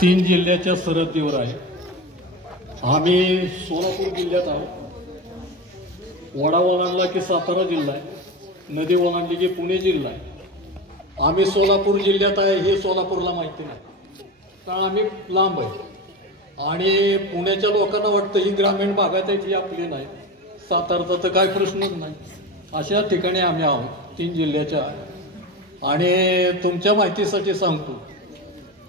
तीन जिल्ह्याच्या सरहद्दीवर आहे। आम्ही सोलापूर जिल्ह्यात आहोत। वडा ओलांडला की सातारा जिल्हा आहे, नदी ओलांडली की पुणे जिल्हा आहे। आम्ही सोलापूर जिल्ह्यात आहे हे सोलापूरला माहिती नाही, कारण आम्ही लांब आहे आणि पुण्याच्या लोकांना वाटतं ही ग्रामीण भागात आहे, ही आपली नाही। सातारचा तर काय प्रश्नच नाही। अशा ठिकाणी आम्ही आहोत तीन जिल्ह्याच्या। आणि तुमच्या माहितीसाठी सांगतो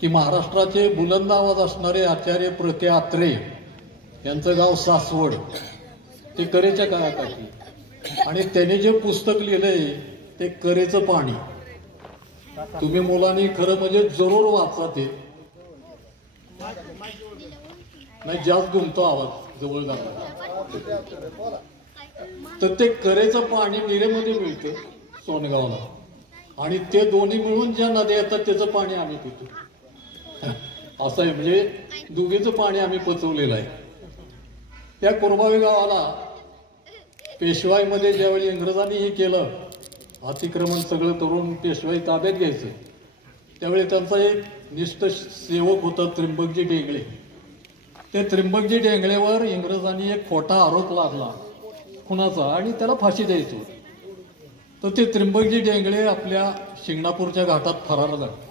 की महाराष्ट्राचे बुलंद आवाज असणारे आचार्य प्रते आत्रे यांचं गाव सासवड, ते करेच्या काळाकाठी। आणि त्याने जे पुस्तक लिहिलंय ते करेचं पाणी, तुम्ही मुलांनी खरं म्हणजे जरूर वाचा। ते नाही जास्त गुंतो आवाज जवळ जातो, तर ते करेचं पाणी मिरेमध्ये मिळतं सोनगावला, आणि ते दोन्ही मिळून ज्या नद्या येतात त्याचं पाणी आम्ही पितो। असं आहे, म्हणजे दुधीचं पाणी आम्ही पचवलेलं आहे। त्या कुरबावी गावाला पेशवाईमध्ये ज्यावेळी इंग्रजांनी हे केलं, अतिक्रमण सगळं करून पेशवाई ताब्यात घ्यायचं, त्यावेळी त्यांचा एक निष्ठ सेवक होता त्रिंबकजी डेंगळे। त्या त्रिंबकजी डेंगळेवर इंग्रजांनी एक खोटा आरोप लादला खुनाचा, आणि त्याला फाशी द्यायचो। तर ते त्रिंबकजी डेंगळे आपल्या शिंगणापूरच्या घाटात फरार झाले।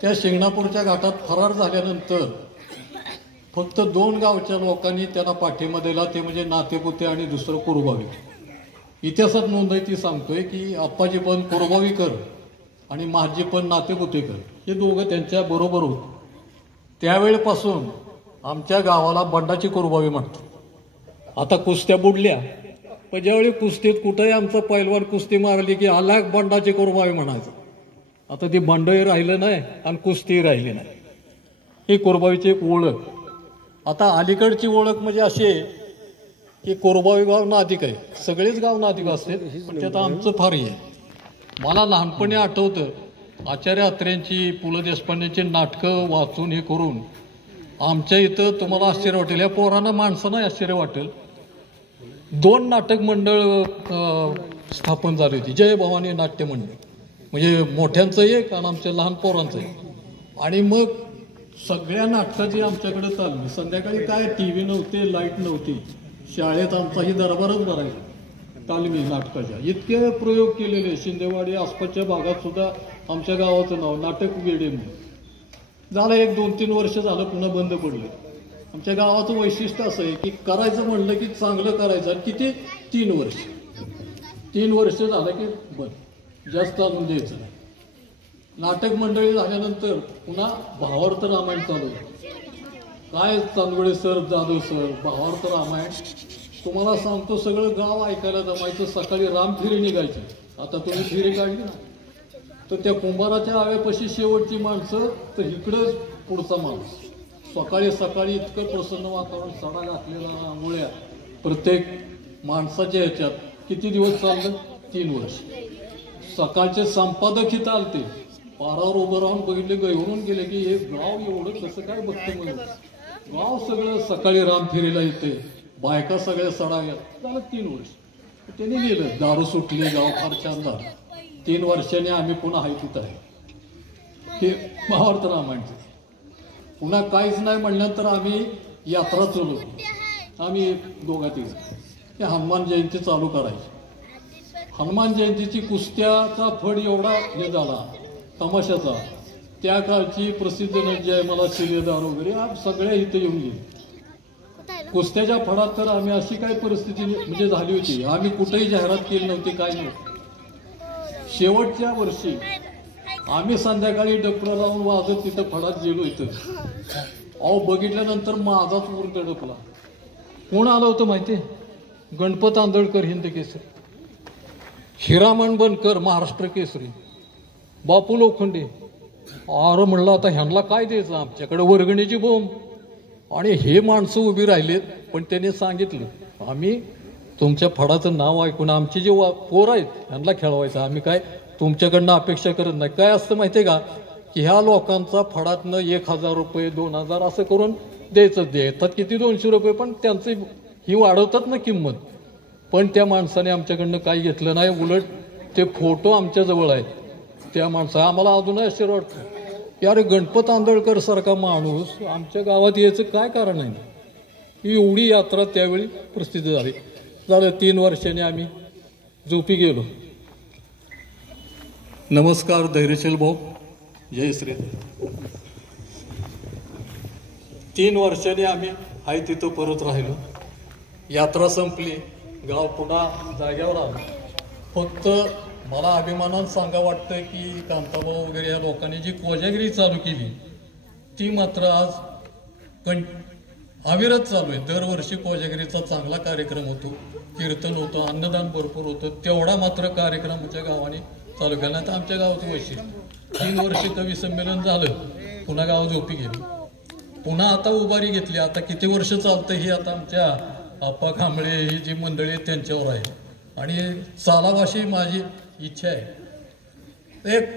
त्या शिंगणापूरच्या घाटात फरार झाल्यानंतर फक्त 2 गावच्या लोकांनी त्यांना पाठिंबा दिला, ते म्हणजे नातेपुते आणि दुसरं कुरबावी। इतिहासात नोंद आहे ती सांगतोय की आप्पाजी पण कुरबावीकर आणि माझी पण नातेपुतेकर हे दोघं त्यांच्या बरोबर होते। त्यावेळेपासून आमच्या गावाला बंडाची कुरबावी म्हणतात। आता कुस्त्या बुडल्या, पण ज्यावेळी कुस्तीत कुठेही आमचं पैलवान कुस्ती मारली की आला बंडाची कुरबावी म्हणायचं। आता ती बंडही राहिलं नाही आणि कुस्तीही राहिली नाही, ही कुरबावीची एक ओळख। आता अलीकडची ओळख म्हणजे अशी आहे की कुरबावी गाव नादिक आहे, सगळेच गाव नादिक असते, पण त्यात आमचं फार आहे। मला लहानपणी आठवतं आचार्य अत्रेंची, पु ल देशपांडेची नाटकं वाचून हे करून आमच्या इथं तुम्हाला आश्चर्य वाटेल, या पोरांना माणसांना आश्चर्य वाटेल, 2 नाटक मंडळ स्थापन झाली होती, जय भवानी नाट्य मंडळ, म्हणजे मोठ्यांचं एक आणि आमच्या लहान पोरांचं एक। आणि मग सगळ्या नाटकाची आमच्याकडे चालली। संध्याकाळी काय टीव्ही नव्हते, लाईट नव्हती, शाळेत आमचाही दरबारच भरायचा तालमी नाटकाच्या। इतके प्रयोग केलेले, शिंदेवाडी आसपासच्या भागात सुद्धा आमच्या गावाचं नाव नाटक वेडे म्हणून झालं। 1-2-3 वर्ष झालं पुन्हा बंद पडलं। आमच्या गावाचं वैशिष्ट्य असं आहे की करायचं म्हणलं की चांगलं करायचं, आणि किती 3 वर्ष झालं की बंद, जास्त अजून द्यायचं नाही। नाटक मंडळी झाल्यानंतर पुन्हा भावार्थ रामायण चालू झालं। काय चांदवडे सर, जाधव सर, भावार्थ रामायण तुम्हाला सांगतो सगळं गाव ऐकायला जमायचं। सकाळी रामफिरी निघायची, आता तुम्ही फिरी काढली ना, तर त्या कुंभाराच्या आव्यापाशी शेवटची माणसं, तर इकडं पुढचा माणूस। सकाळी सकाळी इतकं प्रसन्न वातावरण, सडा घातलेला, रांगोळ्या, प्रत्येक माणसाच्या ह्याच्यात। किती दिवस चाललं? 3 वर्ष। सकाळचे संपादक इथं आलते, पारावर उभं राहून बघितले, गैरून गेले की हे गाव एवढं कसं काय बघतं म्हणून। गाव सगळं सकाळी रामफिरीला येते, बायका सगळ्या सडाव्या, झालं 3 वर्ष। त्यांनी गेलं, दारू सुटली, गाव फार छान झालं। 3 वर्षांनी आम्ही पुन्हा हायतीत आहे, हे भावार्थ रामायणचं। पुन्हा काहीच नाही म्हणल्यानंतर आम्ही यात्रा चालवतो, आम्ही 2-3 ते हनुमान जयंती चालू करायची। हनुमान जयंतीची कुस्त्याचा फड एवढा हे झाला तमाशाचा, त्या काळची प्रसिद्ध जयमाला शिलेदार वगैरे सगळ्या इथं येऊन गेले कुस्त्याच्या फडात। तर आम्ही अशी काय परिस्थिती म्हणजे झाली होती, आम्ही कुठेही जाहिरात केली नव्हती, काय नव्हतं। शेवटच्या वर्षी आम्ही संध्याकाळी डपडं लावून वाजत तिथं फडात गेलो इथं, अहो बघितल्यानंतर माझाच उर्ग डपला। कोण आलं होतं माहिती? गणपत आंदळकर हिंद केसरी, हिरामण बनकर महाराष्ट्र केसरी, बापू लोखंडे। अरे म्हणलं आता ह्यांना काय द्यायचं, आमच्याकडे वर्गणीची बोंब, आणि हे माणसं उभी राहिलेत। पण त्यांनी सांगितलं आम्ही तुमच्या फडाचं नाव ऐकून आमचे जे पोर आहेत ह्यांना खेळवायचं, आम्ही काय तुमच्याकडनं अपेक्षा करत नाही। काय असतं माहितीये का, की ह्या लोकांचा फडातनं 1000 रुपये 2000 असं करून द्यायचं, देतात किती 200 रुपये, पण त्यांचं ही वाढवतात ना किंमत। पण त्या माणसाने आमच्याकडनं काही घेतलं नाही, उलट ते फोटो आमच्याजवळ आहेत त्या माणसा, आम्हाला अजूनही आश्चर्य वाटतं। की अरे गणपत आंदोळकर सारखा माणूस आमच्या गावात यायचं काय कारण आहे. एवढी यात्रा त्यावेळी प्रसिद्ध झाली. झालं 3 वर्षांनी आम्ही झोपी गेलो. नमस्कार धैर्यशील भाऊ, जय श्री. 3 वर्षांनी आम्ही आहे तिथं परत राहिलो. यात्रा संपली, गाव पुन्हा जाग्यावर आलं. फक्त मला अभिमानानं सांगा वाटतं की कांताभाऊ वगैरे या लोकांनी जी कोजागिरी चालू केली ती मात्र आज अविरत चालू आहे. दरवर्षी कोजागिरीचा चांगला कार्यक्रम होतो, कीर्तन होतं, अन्नदान भरपूर होतं. तेवढा मात्र कार्यक्रम आमच्या गावाने चालू केला नाही. तर आमच्या गावाचं वैशिष्ट्य 3 वर्ष कवी संमेलन झालं, पुन्हा गाव झोपी गेलं. पुन्हा आता उभारी घेतली. आता किती वर्ष चालतं ही आता आमच्या आप्पा कांबळे ही जी मंडळी आहेत त्यांच्यावर आहे. आणि चालावाशी माझी इच्छा आहे. एक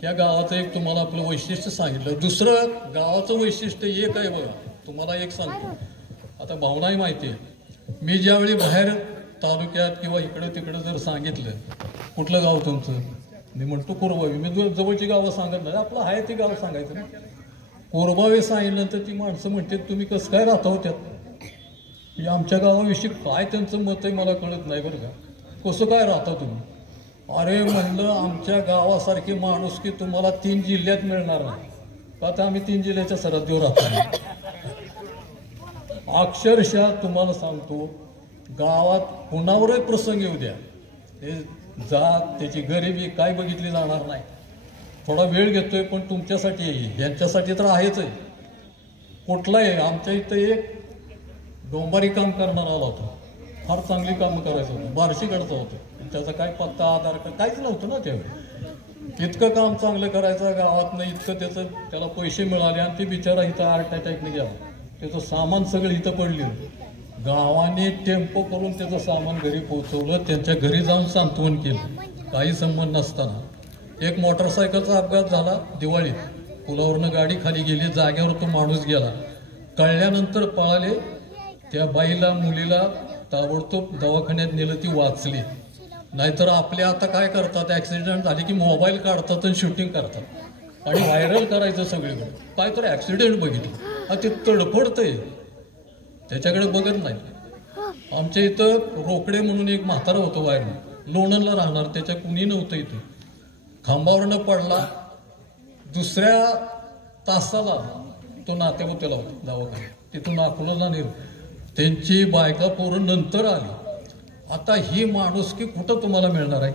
ह्या गावाचं एक तुम्हाला आपलं वैशिष्ट्य सांगितलं. दुसरं गावाचं वैशिष्ट्य एक आहे बघा, तुम्हाला एक सांगतो. आता भावनाही माहिती आहे. मी ज्यावेळी बाहेर तालुक्यात किंवा इकडं तिकडं जर सांगितलं कुठलं गाव तुमचं, मी म्हणतो कोरबावी. मी जवळची गावं सांगत नाही, आपलं आहे ते गाव सांगायचं ना. कोरबावे सांगितल्यानंतर ती माणसं म्हणते तुम्ही कसं काय राहता होत्यात. आमच्या गावाविषयी काय त्यांचं मत आहे मला कळत नाही बरं का. कसं काय राहता तुम्ही. अरे म्हणलं आमच्या गावासारखी माणूस की तुम्हाला 3 जिल्ह्यात मिळणार नाही. आता आम्ही 3 जिल्ह्याच्या सरहद्दीवर राहतो. अक्षरशः तुम्हाला सांगतो, गावात कुणावरही प्रसंग येऊ द्या, ते जात त्याची गरिबी काय बघितली जाणार नाही. थोडा वेळ घेतोय पण तुमच्यासाठी यांच्यासाठी तर आहेच आहे. कुठलाही आमच्या इथं एक डोंबारी काम करणारा आला होता, फार चांगली कामं करायचं होतं, बार्शीकडचं होतं. त्याचा काय पत्ता आधार कार्ड काहीच नव्हतं ना त्यावेळी. इतकं काम चांगलं करायचं गावात नाही, इतकं त्याला पैसे मिळाले आणि ते बिचारा इथं हार्ट अटॅकने गेला. त्याचं सामान सगळं इथं पडलं. गावाने टेम्पो करून त्याचं सामान घरी पोहोचवलं, त्यांच्या घरी जाऊन सांत्वन केलं काही संबंध नसताना. एक मोटरसायकलचा अपघात झाला दिवाळीत, पुलावरनं गाडी खाली गेली, जाग्यावर तो माणूस गेला. कळल्यानंतर पळाले, त्या बाईला मुलीला ताबडतोब दवाखान्यात नेलं, ती वाचली. नाहीतर आपले आता काय करतात, ऍक्सिडेंट झाले की मोबाईल काढतात आणि शूटिंग करतात आणि व्हायरल करायचं सगळीकडे. काय तर ऍक्सिडेंट बघितलं, ते तडफडतंय, त्याच्याकडे बघत नाही. आमच्या इथं रोकडे म्हणून एक म्हातारा होतं वायरमन, लोणंदला राहणार, त्याच्या कुणी नव्हतं इथं. खांबावरनं पडला, दुसऱ्या तासाला तो नातेवाईकाला होता दवाखान्यात, तिथून अकोल्याला नेलं. त्यांची बायका पोरं नंतर आली. आता ही माणुसकी कुठं तुम्हाला मिळणार आहे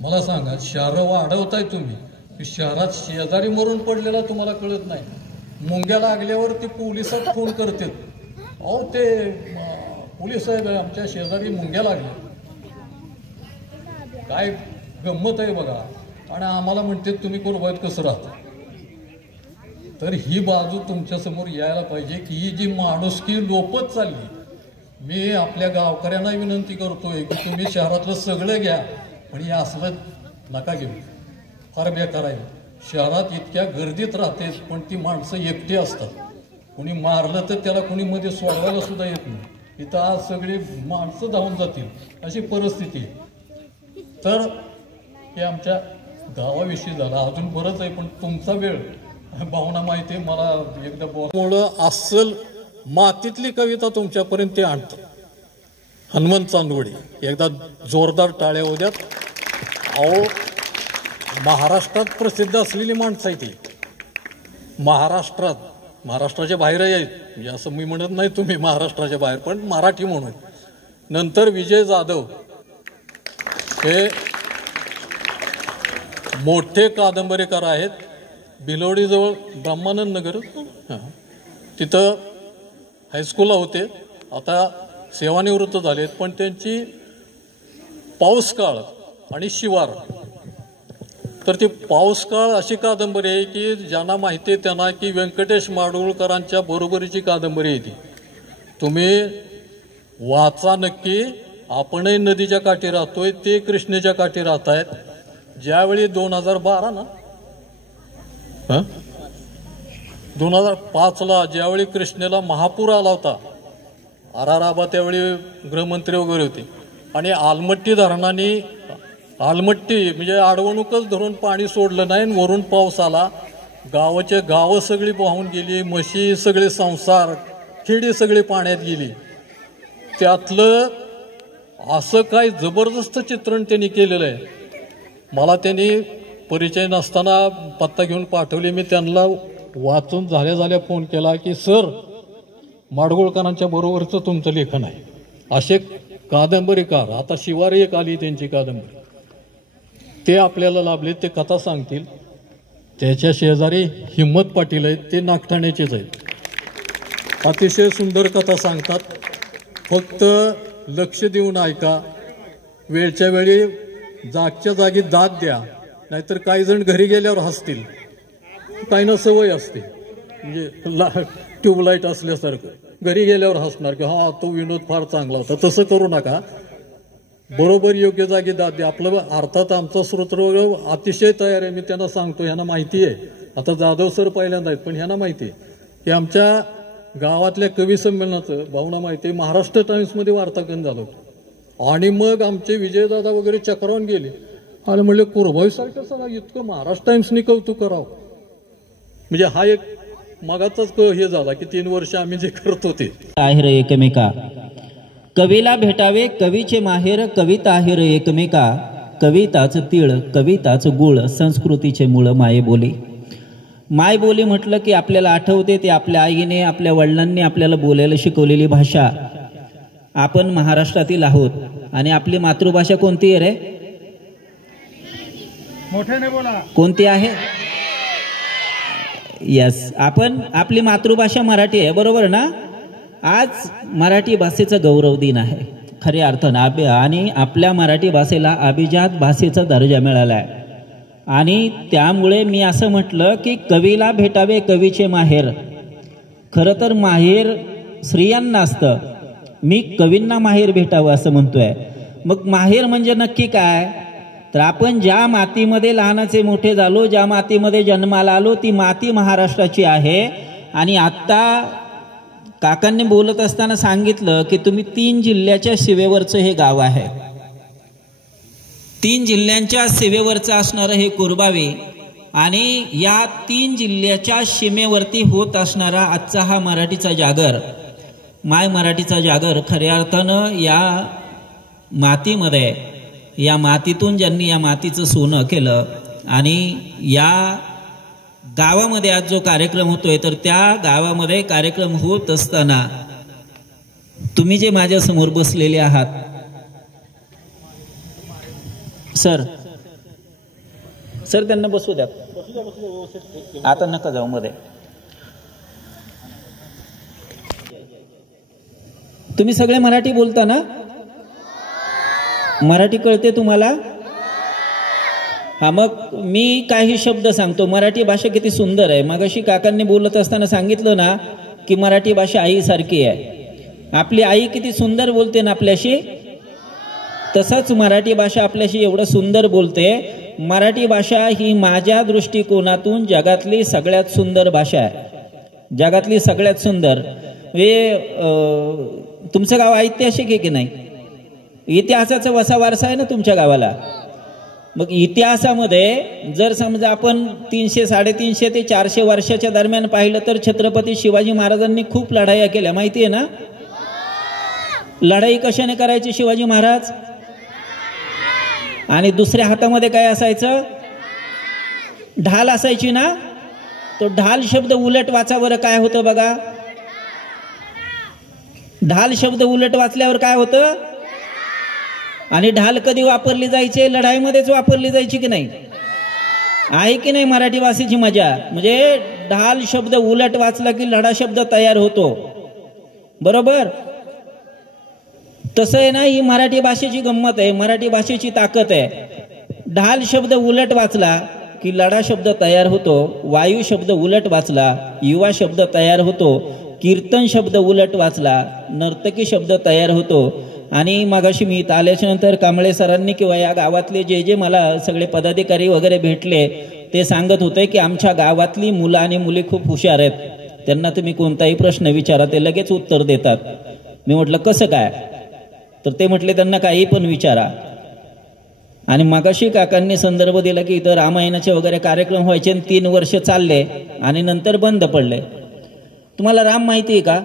मला सांगा. शहरं वाढवताय तुम्ही, शहरात शेजारी मरून पडलेला तुम्हाला कळत नाही. मुंग्या लागल्यावर ते पोलिसात फोन करतात, अहो ते पोलीस साहेब आमच्या शेजारी मुंग्या लागल्या. काय गंमत आहे बघा. आणि आम्हाला म्हणते तुम्ही कोरबावीत कसं राहता. तर ही बाजू तुमच्या समोर यायला पाहिजे की ही जी माणुसकी लोपत चालली. मी आपल्या गावकऱ्यांना विनंती करतोय की तुम्ही शहरातलं सगळं घ्या, पण हे असलं नका घेऊ, फार बेकार आहे. शहरात इतक्या गर्दीत राहते पण ती माणसं एकटी असतात. कोणी मारलं तर त्याला कोणी मध्ये सोडवायला सुद्धा येत नाही. इथं आज सगळी माणसं धावून जातील अशी परिस्थिती आहे. तर हे आमच्या गावाविषयी झालं. अजून बरंच आहे पण तुमचा वेळ, भावना माहिती आहे मला एकदा बोलल्यामुळं अस्सल मातीतली कविता तुमच्यापर्यंत ते आणतं. हनुमंत चांदवडे, एकदा जोरदार टाळ्या होऊ द्यात. अहो महाराष्ट्रात प्रसिद्ध असलेली माणसं आहे ती. महाराष्ट्राच्या बाहेरही आहेत, म्हणजे असं मी म्हणत नाही तुम्ही महाराष्ट्राच्या बाहेर, पण मराठी म्हणून. नंतर विजय जाधव हे मोठे कादंबरीकार आहेत. भिलवडीजवळ ब्रह्मानंद नगर तिथं हायस्कूलला होते, आता सेवानिवृत्त झालेत. पण त्यांची पाऊसकाळ आणि शिवार, तर ती पाऊसकाळ अशी कादंबरी आहे की ज्यांना माहिती आहे त्यांना की व्यंकटेश माडगूळकरांच्या बरोबरीची कादंबरी आहे ती. तुम्ही वाचा नक्की. आपणही नदीच्या काठी राहतोय, ते कृष्णेच्या काठी राहत आहेत. ज्यावेळी 2012 ना 2005ला ज्यावेळी कृष्णेला महापूर आला होता, आराराबा त्यावेळी गृहमंत्री वगैरे होते, आणि आलमट्टी धरणाने आलमट्टी म्हणजे अडवणूकच धरून पाणी सोडलं नाही, वरून पाऊस आला. गावाचे गावं सगळी वाहून गेली, म्हशी सगळे संसार, खेडे सगळे पाण्यात गेली. त्यातलं असं काय जबरदस्त चित्रण त्यांनी केलेलं आहे. मला त्यांनी परिचय नसताना पत्ता घेऊन पाठवले. मी त्यांना वाचून झाल्या फोन केला की सर, माडगुळकरांच्या बरोबरचं तुमचं लेखन आहे. असे कादंबरीकार, आता शिवारी एक आली त्यांची कादंबरी, ते आपल्याला लाभले, ते कथा सांगतील. त्याच्या शेजारी हिम्मत पाटील आहेत, ते नागठाण्याचेच आहेत. अतिशय सुंदर कथा सांगतात. फक्त लक्ष देऊन ऐका, वेळच्या वेळी जागच्या जागी दाद द्या, नाहीतर काही जण घरी गेल्यावर हसतील. काहींना सवय असते, म्हणजे ट्यूबलाईट असल्यासारखं घरी गेल्यावर हसणार की हा तो विनोद फार चांगला होता. तसं करू नका, बरोबर योग्य जागी दाद द्या. आपलं अर्थात आमचा श्रोतृवर्ग अतिशय तयार आहे. मी त्यांना सांगतो, ह्यांना माहिती आहे, आता जाधव सर पहिल्यांदा आहेत, पण ह्यांना माहिती आहे की आमच्या गावातल्या कवी संमेलनाचं भावना माहिती आहे, महाराष्ट्र टाइम्समध्ये वार्तांकन झालं होतं. आणि मग आमचे विजयदादा वगैरे चक्रावून गेले आणि म्हणले कुरभाईसारखं सगळं इतकं महाराष्ट्र टाइम्सनी कौतुक करावं. म्हणजे हा एक मगाचाच हे झाला की 3 वर्ष आम्ही जे करतो ते आहेर एकमेका. कवीला भेटावे कवीचे माहेर, कविता आहेर एकमेका. कविताच तीळ कविताच गुळ, संस्कृतीचे मूळ मायबोली. मायबोली म्हटलं की आपल्याला आठवते ते आपल्या आईने, आपल्या वडिलांनी आपल्याला बोलायला शिकवलेली भाषा. आपण महाराष्ट्रातील आहोत आणि आपली मातृभाषा कोणती आहे रे? मोठ्याने बोला. कोणती आहे? यस, आपण आपली मातृभाषा मराठी आहे, बरोबर ना? आज मराठी भाषेचा गौरव दिन आहे खऱ्या अर्थानं. आणि आपल्या मराठी भाषेला अभिजात भाषेचा दर्जा मिळाला आहे. आणि त्यामुळे मी असं म्हटलं की कवीला भेटावे कवीचे माहेर. खरं तर माहेर स्त्रियांना असतं, मी कवींना माहेर भेटावं असं म्हणतोय. मग माहेर म्हणजे नक्की काय? तर आपण ज्या मातीमध्ये लहानाचे मोठे झालो, ज्या मातीमध्ये जन्माला आलो, ती माती महाराष्ट्राची आहे. आणि आत्ता काकांनी बोलत असताना सांगितलं की तुम्ही 3 जिल्ह्याच्या सीमेवरचं हे गाव आहे. 3 जिल्ह्यांच्या सीमेवरचं असणारं हे कुरबावी आणि या 3 जिल्ह्याच्या सीमेवरती होत असणारा आजचा हा मराठीचा जागर, माय मराठीचा जागर, खऱ्या अर्थानं या मातीमध्ये, या मातीतून ज्यांनी या मातीचं सोनं केलं. आणि या गावामध्ये आज जो कार्यक्रम होतोय, तर त्या गावामध्ये कार्यक्रम होत असताना तुम्ही जे माझ्या समोर बसलेले आहात, सर त्यांना बसू द्या, आता नका जाऊ मध्ये. तुम्ही सगळे मराठी बोलता ना? मराठी कळते तुम्हाला? हा, मग मी काही शब्द सांगतो. मराठी भाषा किती सुंदर आहे. मगाशी काकांनी बोलत असताना सांगितलं ना की मराठी भाषा आईसारखी आहे. आपली आई किती सुंदर बोलते ना आपल्याशी, तसंच मराठी भाषा आपल्याशी एवढं सुंदर बोलते. मराठी भाषा ही माझ्या दृष्टिकोनातून जगातली सगळ्यात सुंदर भाषा आहे, जगातली सगळ्यात सुंदर. तुमचं गाव ऐतिहासिक आहे की नाही? इतिहासाचा वसा वारसा आहे ना तुमच्या गावाला. मग इतिहासामध्ये जर समजा आपण 300-350 ते 400 वर्षाच्या दरम्यान पाहिलं तर छत्रपती शिवाजी महाराजांनी खूप लढाया केल्या, माहिती आहे ना? लढाई कशाने करायची शिवाजी महाराज? आणि दुसऱ्या हातामध्ये काय असायचं? ढाल असायची ना. तो ढाल शब्द उलट वाचा बरं, काय होतं बघा. ढाल शब्द उलट वाचल्यावर काय होतं? आणि ढाल कधी वापरली जायची? लढाईमध्येच वापरली जायची की नाही? आहे की नाही मराठी भाषेची मजा? म्हणजे ढाल शब्द उलट वाचला की लढा शब्द तयार होतो, बरोबर? तसं आहे ना, ही मराठी भाषेची गंमत आहे, मराठी भाषेची ताकद आहे. ढाल शब्द उलट वाचला की लढा शब्द तयार होतो, वायू शब्द उलट वाचला युवा शब्द तयार होतो, कीर्तन शब्द उलट वाचला नर्तकी शब्द तयार होतो. आणि मगाशी मी इथं आल्याच्या नंतर कांबळे सरांनी किंवा या गावातले जे मला सगळे पदाधिकारी वगैरे भेटले, ते सांगत होते की आमच्या गावातली मुलं आणि मुली खूप हुशार आहेत, त्यांना तुम्ही कोणताही प्रश्न विचारा ते लगेच उत्तर देतात. मी म्हटलं कसं काय? तर ते म्हटले त्यांना काही पण विचारा. आणि मगाशी काकांनी संदर्भ दिला की इथं रामायणाचे वगैरे कार्यक्रम व्हायचे आणि 3 वर्ष चालले आणि नंतर बंद पडले. तुम्हाला राम माहिती आहे का?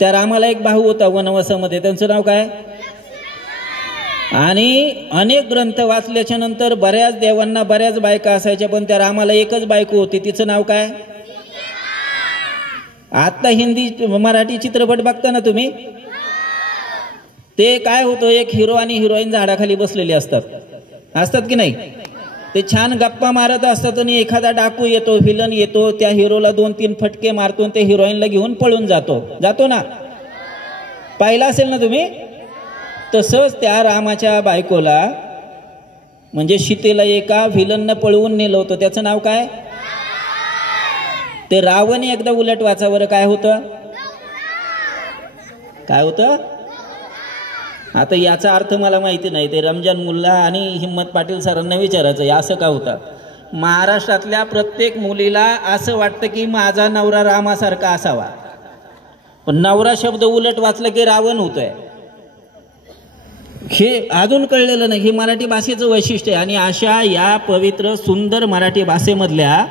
त्या रामाला एक भाऊ होता वनवासामध्ये, त्यांचं नाव काय? आणि अनेक ग्रंथ वाचल्याच्या नंतर बऱ्याच देवांना बऱ्याच बायका असायच्या, पण त्या रामाला एकच बायको होती, तिचं नाव काय? आता हिंदी मराठी चित्रपट बघता ना तुम्ही, ते काय होतं, एक हिरो आणि हिरोईन झाडाखाली बसलेली असतात की नाही? ते छान गप्पा मारत असतात आणि एखादा डाकू येतो, विलन येतो, त्या हिरोला 2-3 फटके मारतो, ते हिरोईनला घेऊन पळून जातो ना. पाहिला असेल ना तुम्ही? तसंच त्या रामाच्या बायकोला म्हणजे सीतेला एका विलननं पळवून नेलं होतं. त्याचं नाव काय? ते रावण एकदा उलट वाचावर काय होतं? आता याचा अर्थ मला माहिती नाही, ते रमजान मुल्ला आणि हिम्मत पाटील सरांना विचारायचं असं का होतं. महाराष्ट्रातल्या प्रत्येक मुलीला असं वाटतं की माझा नवरा रामासारखा असावा, पण नवरा शब्द उलट वाचला की रावण होतोय. हे अजून कळलेलं नाही. हे मराठी भाषेचं वैशिष्ट्य आहे. आणि अशा या पवित्र सुंदर मराठी भाषेमधल्या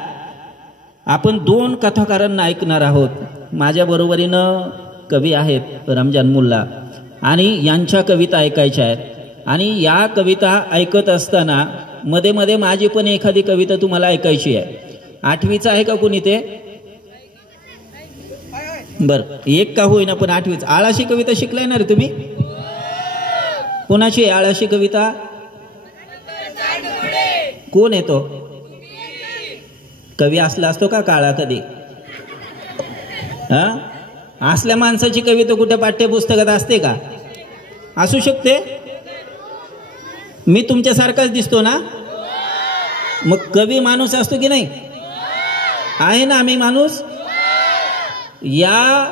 आपण 2 कथाकारांना ऐकणार आहोत. माझ्या बरोबरीनं कवी आहेत रमजान मुल्ला, आणि यांच्या कविता ऐकायच्या आहेत. आणि या कविता ऐकत असताना मध्ये मध्ये माझी पण एखादी कविता तुम्हाला ऐकायची आहे. 8वीचं आहे का कोणी ते? बरं, एक का होईना पण 8वीच. आळाशी कविता शिकलाय ना रे तुम्ही? कोणाची आळाशी कविता? कोण येतो? कवी असला असतो का काळा कधी? हा, असल्या माणसाची कविता कुठे पाठ्यपुस्तकात असते का? असू शकते? मी तुमच्यासारखाच दिसतो ना? मग कवी माणूस असतो की नाही? आहे ना आम्ही माणूस. या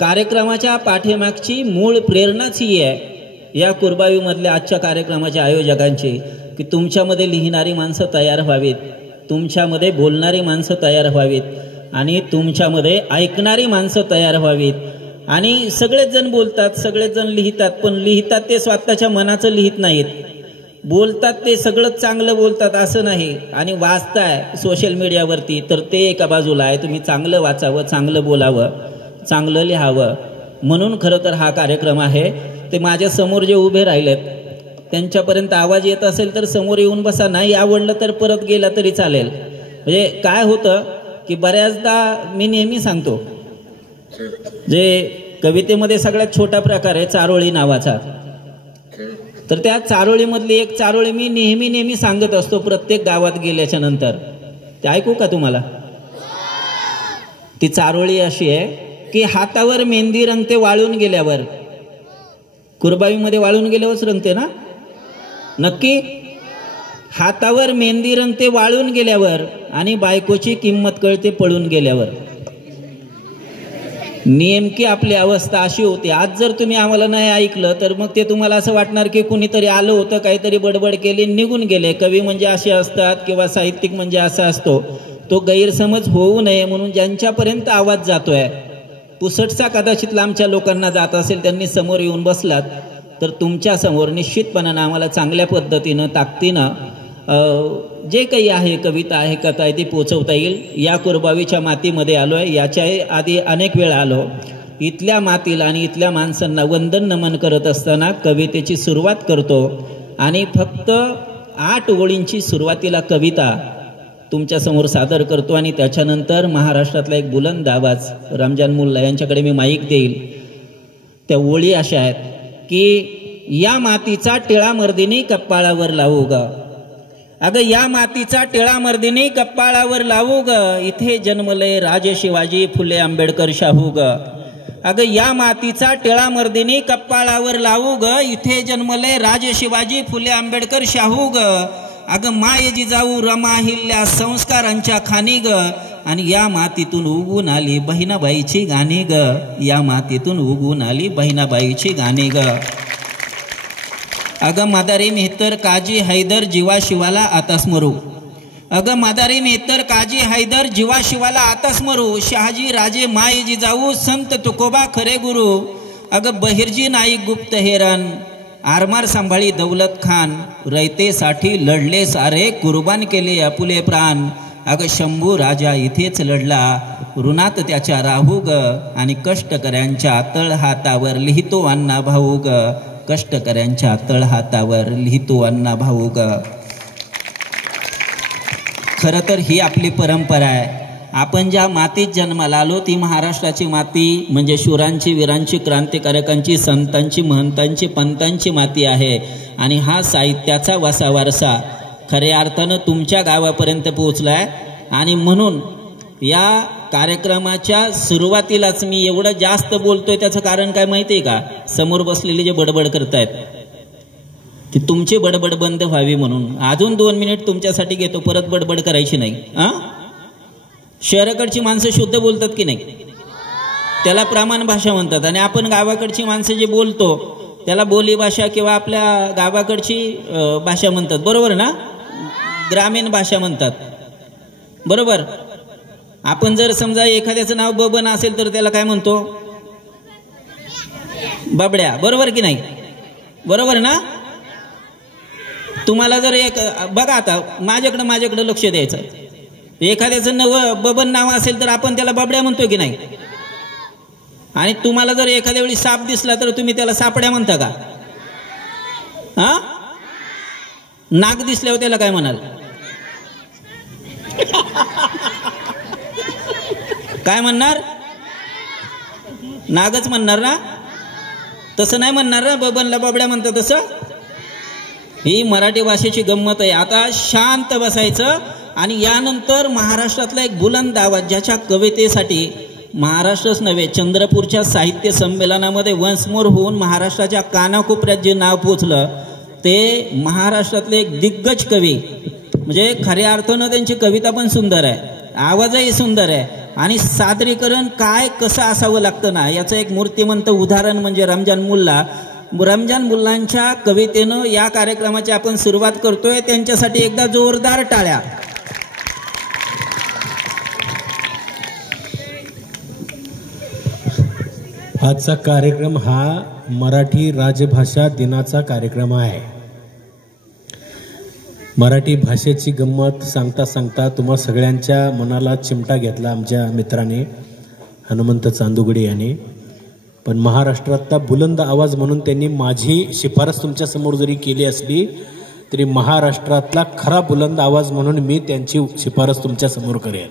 कार्यक्रमाच्या पाठीमागची मूळ प्रेरणाच ही आहे या कुरबावीमधल्या आजच्या कार्यक्रमाच्या आयोजकांची, की तुमच्यामध्ये लिहिणारी माणसं तयार व्हावीत, तुमच्यामध्ये बोलणारी माणसं तयार व्हावीत, आणि तुमच्यामध्ये ऐकणारी माणसं तयार व्हावीत. आणि सगळेच जण बोलतात, सगळेच जण लिहितात, पण लिहितात ते स्वतःच्या मनाचं लिहित नाहीत. बोलतात ते सगळंच चांगलं बोलतात असं नाही, आणि वाचताय सोशल मीडियावरती तर ते एका बाजूला आहे. तुम्ही चांगलं वाचावं, चांगलं बोलावं, चांगलं लिहावं, म्हणून खरं तर हा कार्यक्रम आहे. ते माझ्या समोर जे उभे राहिलेत त्यांच्यापर्यंत आवाज येत असेल तर समोर येऊन बसा, नाही आवडलं तर परत गेला तरी चालेल. म्हणजे काय होतं की बऱ्याचदा मी नेहमी सांगतो, जे कवितेमध्ये सगळ्यात छोटा प्रकार आहे चारोळी नावाचा, तर त्या चारोळीमधली एक चारोळी मी नेहमी सांगत असतो प्रत्येक गावात गेल्याच्या नंतर. ते ऐकू का तुम्हाला? ती चारोळी अशी आहे की हातावर मेहंदी रंगते वाळून गेल्यावर. कुरबावीमध्ये वाळून गेल्यावरच रंगते ना? नक्की. हातावर मेहंदी रंगते वाळून गेल्यावर, आणि बायकोची किंमत कळते पळून गेल्यावर. नेमकी आपली अवस्था अशी होती. आज जर तुम्ही आम्हाला नाही ऐकलं तर मग ते तुम्हाला असं वाटणार की कुणीतरी आलं होतं, काहीतरी बडबड केली, निघून गेले. कवी म्हणजे असे असतात किंवा साहित्यिक म्हणजे असा असतो. तो गैरसमज होऊ नये म्हणून ज्यांच्यापर्यंत आवाज जातोय, पुसटचा कदाचित लांबच्या लोकांना जात असेल, त्यांनी समोर येऊन बसलात तर तुमच्या समोर निश्चितपणानं आम्हाला चांगल्या पद्धतीनं ताकदीनं जे काही आहे, कविता आहे, कथा आहे, ती पोचवता येईल. या कुरबावीच्या मातीमध्ये आलो आहे. याच्या आधी अनेक वेळा आलो. इथल्या मातीला आणि इथल्या माणसांना वंदन नमन करत असताना कवितेची सुरुवात करतो, आणि फक्त 8 ओळींची सुरुवातीला कविता तुमच्यासमोर सादर करतो. आणि त्याच्यानंतर महाराष्ट्रातला एक बुलंद आवाज रमजान मुल्ला यांच्याकडे मी माईक देईल. त्या ओळी अशा आहेत की या मातीचा टिळा मर्दिनी कपाळावर लावू ग. अगं या मातीचा टिळा मर्दिनी कपाळावर लावू ग, इथे जन्मले राजे शिवाजी फुले आंबेडकर शाहू ग. अगं या मातीचा टिळा मर्दिनी कपाळावर लावू ग, इथे जन्मले राजे शिवाजी फुले आंबेडकर शाहू ग. अगं माय जिजाऊ रमाहिल्या संस्कारांच्या खाणी ग, आणि या मातीतून उगून आली बहिणाबाईची गाणी ग. या मातीतून उगून आली बहिणाबाईची गाणी ग. अगं मदारी मेहतर काजी हैदर जीवा शिवाला आता स्मरू. अगं मदारी मेहतर काजी हैदर जीवा शिवाला आता स्मरू. शहाजी राजे माय जिजाऊ संत तुकोबा खरे गुरु. अगं बहिर्जी नाईक गुप्त हेरन आरमार सांभाळी दौलत खान, रयतेसाठी लढले सारे, कुर्बान केले आपुले प्राण. अग शंभू राजा इथेच लढला, ऋणात त्याच्या राहू ग. आणि कष्टकऱ्यांच्या तळहातावर लिहितो अण्णा भाऊ ग. कष्टकऱ्यांच्या तळहातावर लिहितो अण्णा भाऊ ग. खरं तर ही आपली परंपरा आहे. आपण ज्या मातीत जन्माला आलो ती महाराष्ट्राची माती म्हणजे शूरांची, वीरांची, क्रांतिकारकांची, संतांची, महंतांची, पंतांची माती आहे. आणि हा साहित्याचा वारसा खऱ्या अर्थानं तुमच्या गावापर्यंत पोहोचलाय. आणि म्हणून या कार्यक्रमाच्या सुरुवातीलाच मी एवढं जास्त बोलतोय त्याचं कारण काय माहिती आहे का? समोर बसलेले जे बडबड करतायत ती तुमची बडबड बंद व्हावी म्हणून अजून 2 मिनिट तुमच्यासाठी घेतो. परत बडबड करायची नाही. शहराकडची माणसं शुद्ध बोलतात की नाही, त्याला प्रमाण भाषा म्हणतात. आणि आपण गावाकडची माणसं जे बोलतो त्याला बोली भाषा किंवा आपल्या गावाकडची भाषा म्हणतात. बरोबर ना? ग्रामीण भाषा म्हणतात. बरोबर. आपण जर समजा एखाद्याचं नाव बबन असेल तर त्याला काय म्हणतो? बाबड्या. बरोबर की नाही? बरोबर ना? तुम्हाला जर एक बघा आता माझ्याकडे लक्ष द्यायचं. एखाद्याचं बबन नाव असेल तर आपण त्याला बाबड्या म्हणतो की नाही? आणि तुम्हाला जर एखाद्या वेळी साप दिसला तर तुम्ही त्याला सापड्या म्हणता का? नाग दिसल्यावर त्याला काय म्हणाल? काय म्हणणार? नागच म्हणणार ना? तसं नाही म्हणणार ना बबनला बाबड्या म्हणतात तसं. ही मराठी भाषेची गंमत आहे. आता शांत बसायचं. आणि यानंतर महाराष्ट्रातला एक बुलंद आवाज ज्याच्या कवितेसाठी महाराष्ट्रच नव्हे चंद्रपूरच्या साहित्य संमेलनामध्ये वन्स मोर होऊन महाराष्ट्राच्या कानाकोपऱ्यात जे नाव पोचलं ते महाराष्ट्रातले एक दिग्गज कवी. म्हणजे खऱ्या अर्थानं त्यांची कविता पण सुंदर आहे, आवाजही सुंदर आहे. आणि सादरीकरण काय कसं असावं लागतं ना याचं एक मूर्तिमंत उदाहरण म्हणजे रमजान मुल्ला. रमजान मुल्लांच्या कवितेनं या कार्यक्रमाची आपण सुरुवात करतोय. त्यांच्यासाठी एकदा जोरदार टाळ्या. आजचा कार्यक्रम हा मराठी राजभाषा दिनाचा कार्यक्रम आहे. मराठी भाषेची गंमत सांगता सांगता तुम्हा सगळ्यांच्या मनाला चिमटा घेतला आमच्या मित्राने हनुमंत चांदुगडे यांनी. पण महाराष्ट्रातला बुलंद आवाज म्हणून त्यांनी माझी शिफारस तुमच्या समोर जरी केली असली तरी महाराष्ट्रातला खरा बुलंद आवाज म्हणून मी त्यांची शिफारस तुमच्या समोर करेन.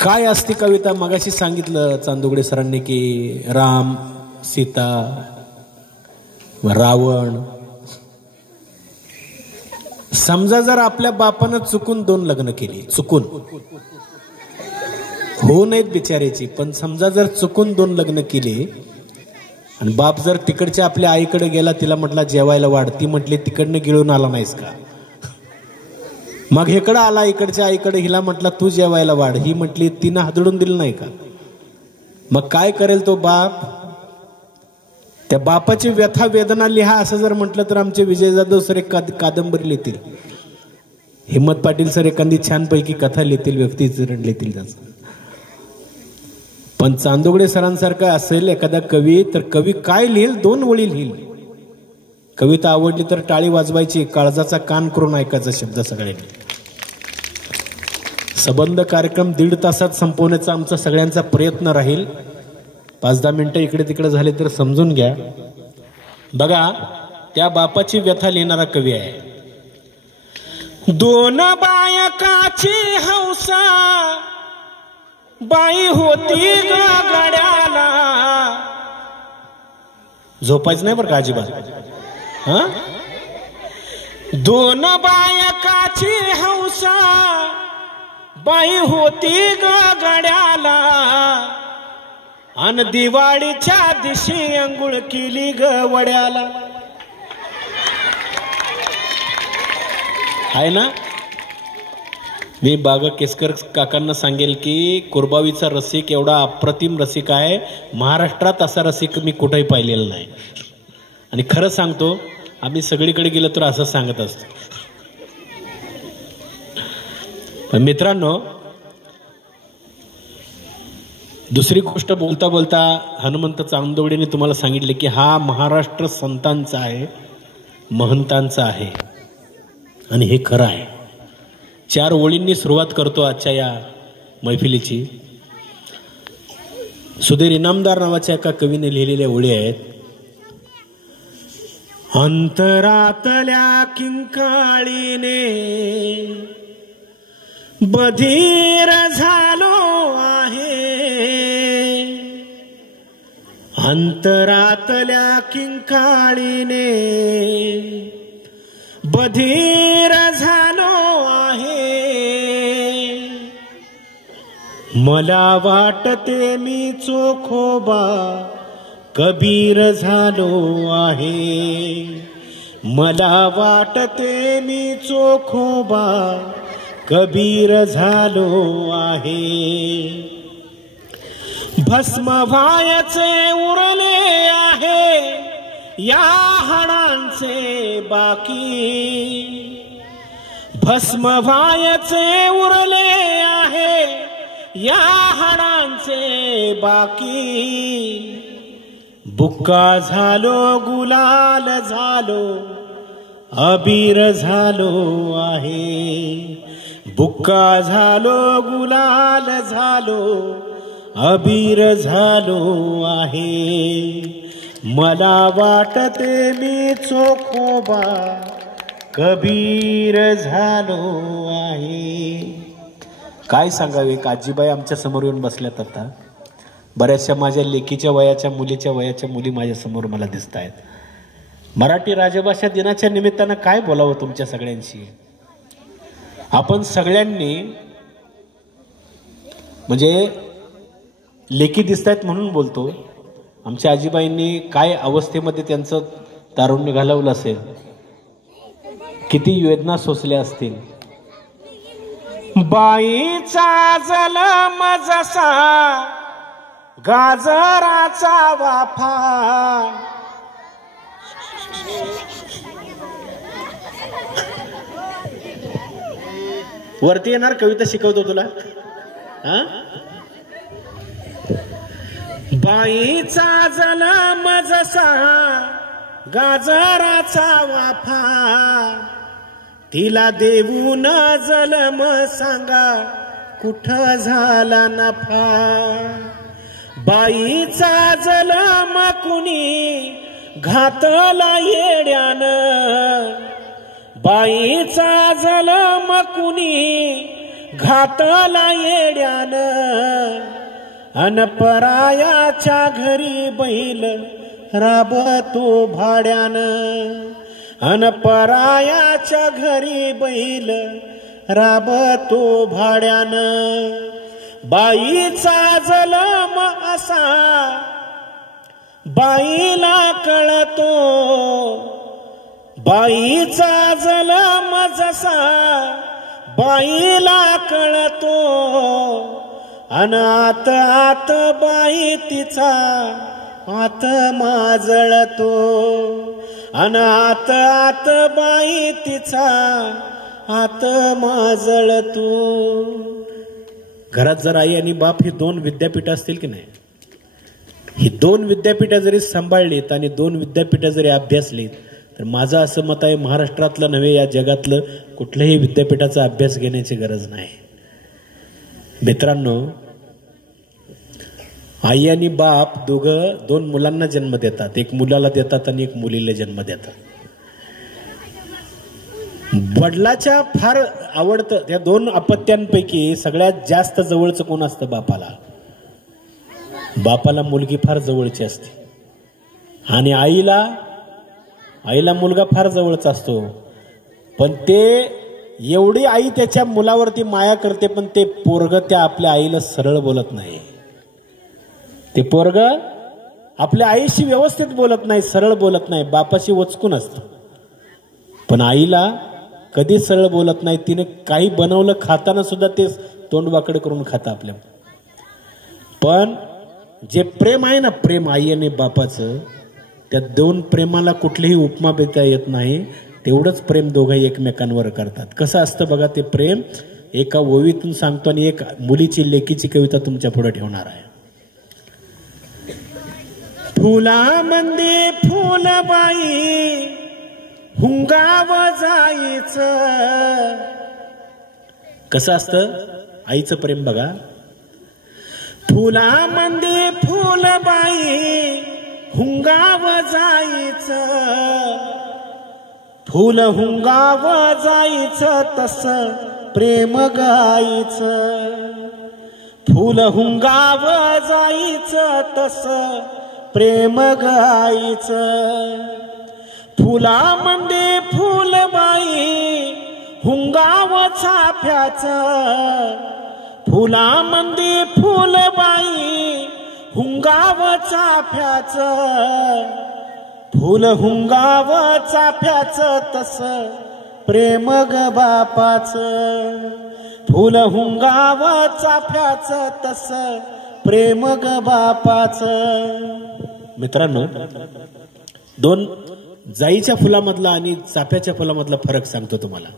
काय असते कविता? मगाशी सांगितलं चांदुगडे सरांनी की राम, सीता, रावण. समजा जर आपल्या बापानं चुकून 2 लग्न केली, चुकून हो नाहीत बिचाऱ्याची, पण समजा जर चुकून 2 लग्न केली आणि बाप जर तिकडच्या आपल्या आईकडे गेला, तिला म्हटला जेवायला वाढ, ती म्हटली तिकडनं गिळून आला नाहीस का? मग इकडं आला इकडच्या आईकडे, हिला म्हटला तू जेवायला वाढ, ही म्हटली तिनं हादडून दिलं नाही का? मग काय करेल तो बाप? त्या बापाची व्यथा वेदना लिहा असं जर म्हटलं तर आमचे विजय जाधव सर एक कादंबरी लिहितील, हिम्मत पाटील सर एखादी छानपैकी कथा लिहितील, व्यक्तिचित्रण लिहितील त्याचं. पण चांदोगडे सरांसारखा असेल एखादा कवी तर कवी काय लिहिल? 2 ओळी लिहिल. कविता आवडली तर टाळी वाजवायची, काळजाचा कान करून ऐकायचा शब्द सगळ्यांनी. सबंध कार्यक्रम 1.5 तासात संपवण्याचा आमचा सगळ्यांचा प्रयत्न राहील. 5-10 मिनिटं इकडे तिकडे झाले तर समजून घ्या. बघा, त्या बापाची व्यथा लिहिणारा कवी आहे. 2 बायकाची हौसा बाई होती गड्याला. झोपायचं नाही बरं का अजिबात. 2 बायकाची हौसा बाई होती गड्याला, अन दिवाळीच्या दिवशी अंघोळ केली ग वड्याला. आहे ना? मी बागा केसकर काकांना सांगेल की कुरबावीचा रसिक एवढा अप्रतिम रसिक आहे, महाराष्ट्रात असा रसिक मी कुठेही पाहिलेला नाही. आणि खरं सांगतो, आम्ही सगळीकडे गेलो तर असं सांगत असतो. पण मित्रांनो, दुसरी गोष्ट बोलता बोलता हनुमंत चांदोडेने तुम्हाला सांगितले की हा महाराष्ट्र संतांचा आहे, महंतांचा आहे, आणि हे खरं आहे. 4 ओळींनी सुरुवात करतो आजच्या या मैफिलीची. सुधीर इनामदार नावाच्या एका कवीने लिहिलेल्या ओळी आहेत. अंतरातल्या किंकाळीने बधीर झालो आहे, अंतरातल्या किंकाळीने बधीर झालो आहे. मला वाटते मी चोखोबा कबीर झालो आहे, मला वाटते मी चोखोबा कबीर झालो आहे. भस्म व्हायचे उरले आहे या हाडांचे बाकी, भस्म व्हायचे उरले आहे या हाडांचे बाकी. बुक्का झालो गुलाल झालो अबीर झालो आहे, बुक्का झालो गुलाल झालो अबीर झालो आहे. मला वाटते मी चोखोबा कबीर झालो आहे. काय सांगावे, आजीबाई आमच्या समोर येऊन बसल्यात. आता बऱ्याचशा माझ्या लेकीच्या वयाच्या मुली माझ्या समोर मला दिसत आहेत. मराठी राजभाषा दिनाच्या निमित्तानं काय बोलावं तुमच्या सगळ्यांशी. आपण सगळ्यांनी म्हणजे लेकी दिसत आहेत म्हणून बोलतो. आमच्या आजीबाईंनी काय अवस्थेमध्ये त्यांचं तारुण्य घालवलं असेल, किती वेदना सोसल्या असतील. बाईचा जलम जसा गाजराचा वाफा, वरती येणार कविता शिकवतो तुला. हा, बाईचा जलम जसा गाजराचा वाफा, तिला देऊन जलम सांगा कुठं झाला नफा. बाईचा जलम कुणी घातला येड्यानं, बाईचा जलम कुणी घातला येड्यानं. अन परायाच्या घरी बैल राबतो भाड्यानं, अन परायाच्या घरी बैल राबतो भाड्यानं. बाईचा जलम असा बाईला कळतो, बाईचा जलम जसा बाईला कळतो. अन आत आत बाई तिचा आत्मा जळतो, अन आत आत बाई तिचा आत्मा जळतो. घरात जर आई आणि बाप ही 2 विद्यापीठ असतील की नाही, ही 2 विद्यापीठं जरी सांभाळलीत आणि 2 विद्यापीठं जरी अभ्यासलीत, तर माझं असं मत आहे महाराष्ट्रातलं नव्हे या जगातलं कुठल्याही विद्यापीठाचा अभ्यास घेण्याची गरज नाही. मित्रांनो, आई आणि बाप दोघं 2 मुलांना जन्म देतात, एक मुलाला देतात आणि एक मुलीला जन्म देतात. वडिलाच्या फार आवडतं त्या 2 अपत्यांपैकी सगळ्यात जास्त जवळचं कोण असतं? बापाला. बापाला मुलगी फार जवळची असते आणि आईला मुलगा फार जवळचा असतो. पण ते एवढी आई त्याच्या मुलावरती माया करते, पण ते पोरग त्या आपल्या आईला सरळ बोलत नाही. ते पोरग आपल्या आईशी व्यवस्थित बोलत नाही, सरळ बोलत नाही, बापाशी वचकून असतं. पण आईला कधी सरळ बोलत नाही. तिने काही बनवलं खाताना सुद्धा ते तोंड वाकड करून खातं आपल्या. पण जे प्रेम आहे ना, प्रेम आई आणि बापाचं, त्या 2 प्रेमाला कुठलीही उपमा देता येत नाही. तेवढंच प्रेम दोघंही एकमेकांवर करतात. कसं असतं बघा ते प्रेम. एका ओवीतून सांगतो आणि एक मुलीची लेकीची कविता तुमच्या पुढे ठेवणार आहे. फुलामंदी फुलबाई हुंगाव जायचं. कसं असतं आईचं प्रेम बघा. फुलामंदी फुलबाई हुंगाव जायचं. फुल हुंगाव जायचं तसं प्रेम गायचं. फुल हुंगाव जायचं तसं प्रेम गायचं. फुलामंदी फुलबाई हुंगाव चाफ्याचं. फुलामंदी फुलबाई हुंगाव चाफ्याचं. फुल हुंगाव चाफ्याचं तसं प्रेम ग बापाचं. फुल हुंगाव चाफ्याचं तसं प्रेम ग बापाचं. मित्रांनो, दोन जाईच्या फुलामधला आणि चाफ्याच्या फुलामधला फरक सांगतो तुम्हाला.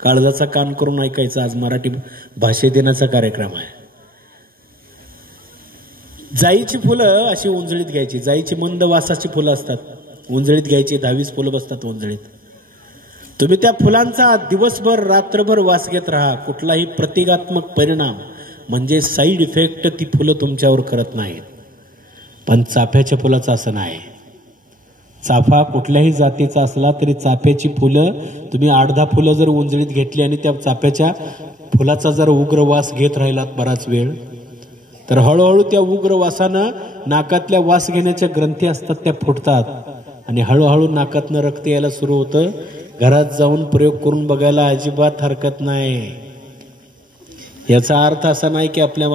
काळजाचा कान करून ऐकायचा. आज मराठी भाषे दिनाचा कार्यक्रम आहे. जाईची फुलं अशी उंजळीत घ्यायची. जाईची मंद वासाची फुलं असतात, उंजळीत घ्यायची. 10-20 फुलं बसतात उंजळीत. तुम्ही त्या फुलांचा दिवसभर रात्रभर वास घेत राहा. कुठलाही प्रतिकात्मक परिणाम म्हणजे साईड इफेक्ट ती फुलं तुमच्यावर करत नाहीत. पण चाफ्याच्या फुलाचं असं नाही. चाफा कुठल्याही जातीचा असला तरी चाफ्याची फुलं तुम्ही 8-10 फुलं जर उंजळीत घेतली आणि त्या चाफ्याच्या फुलाचा जर उग्र वास घेत राहिलात बराच वेळ, तर हळूहळू त्या उग्र वासानं नाकातल्या वास घेण्याच्या ग्रंथी असतात त्या फुटतात आणि हळूहळू नाकातनं रक्त यायला सुरू होतं. घरात जाऊन प्रयोग करून बघायला अजिबात हरकत नाही. याचा अर्थ असा नाही की आपल्या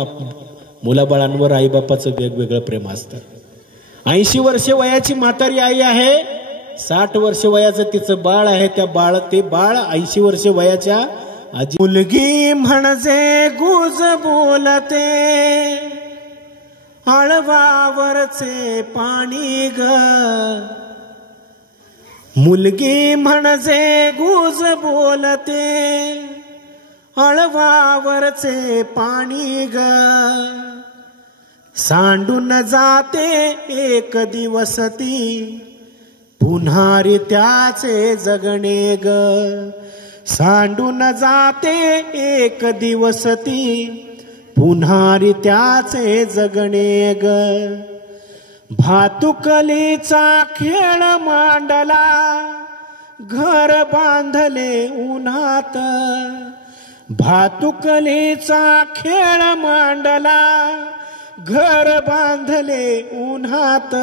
मुलाबाळांवर आईबापाचं वेगवेगळं प्रेम असतं. 80 वर्ष वयाची म्हातारी आई आहे, 60 वर्ष वयाचं तिचं बाळ आहे. ते बाळ 80 वर्ष वयाच्या आजी. मुलगी म्हणजे गुज बोलते आळवावरचे पाणी ग. मुलगी म्हणजे गुज बोलते आळवावरचे पाणी ग. सांडून जाते एक दिवस ती पुन्हा रे त्याचे जगणे ग. सांडून जाते एक दिवस ती पुन्हा रे त्याचे जगणे ग. भातुकलीचा खेळ मांडला घर बांधले उन्हात. भातुकलीचा खेळ मांडला घर बांधले उन्हात.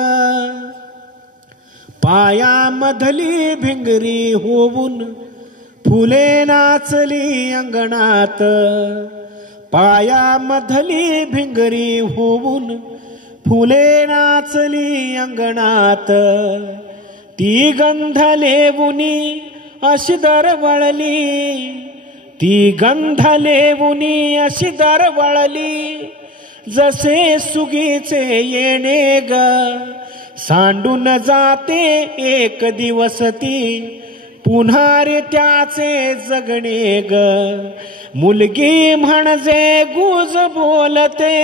पायामधली भिंगरी होऊन फुले नाचली अंगणात. पायामधली भिंगरी होऊन फुले नाचली अंगणात. ती गंध लेवुनी अशी दरवळली. ती गंध लेवुनी अशी दरवळली जसे सुगीचे येणे ग. सांडून जाते एक दिवस ती पुन्हा रे त्याचे जगणे ग. मुलगी म्हणजे गुज बोलते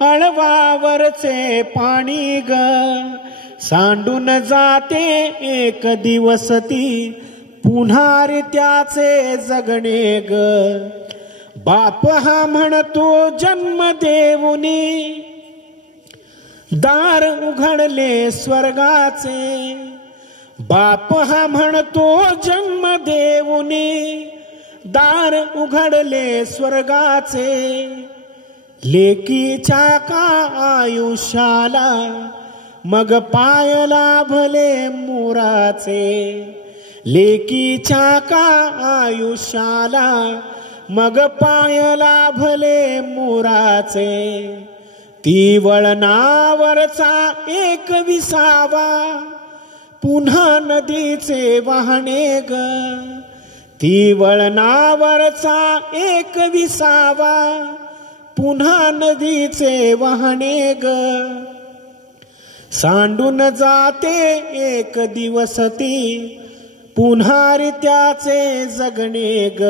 आळवावरचे पाणी ग. सांडून जाते एक दिवस ती पुन्हा रे त्याचे जगणे ग. बाप हा म्हणतो जन्म देऊनी दार उघडले स्वर्गाचे. बाप हा म्हणतो जन्म देऊनी दार उघडले स्वर्गाचे. लेकीच्या का आयुष्याला मग पाय लाभले मुराचे. लेकीच्या का आयुष्याला मग पाय लाभले मुराचे. ती वळणावरचा एक विसावा पुन्हा नदीचे वाहणे ग. ती वळणावरचा एक विसावा पुन्हा नदीचे वाहणे ग. सांडून जाते एक दिवस ती पुन्हा रे त्याचे जगणे ग.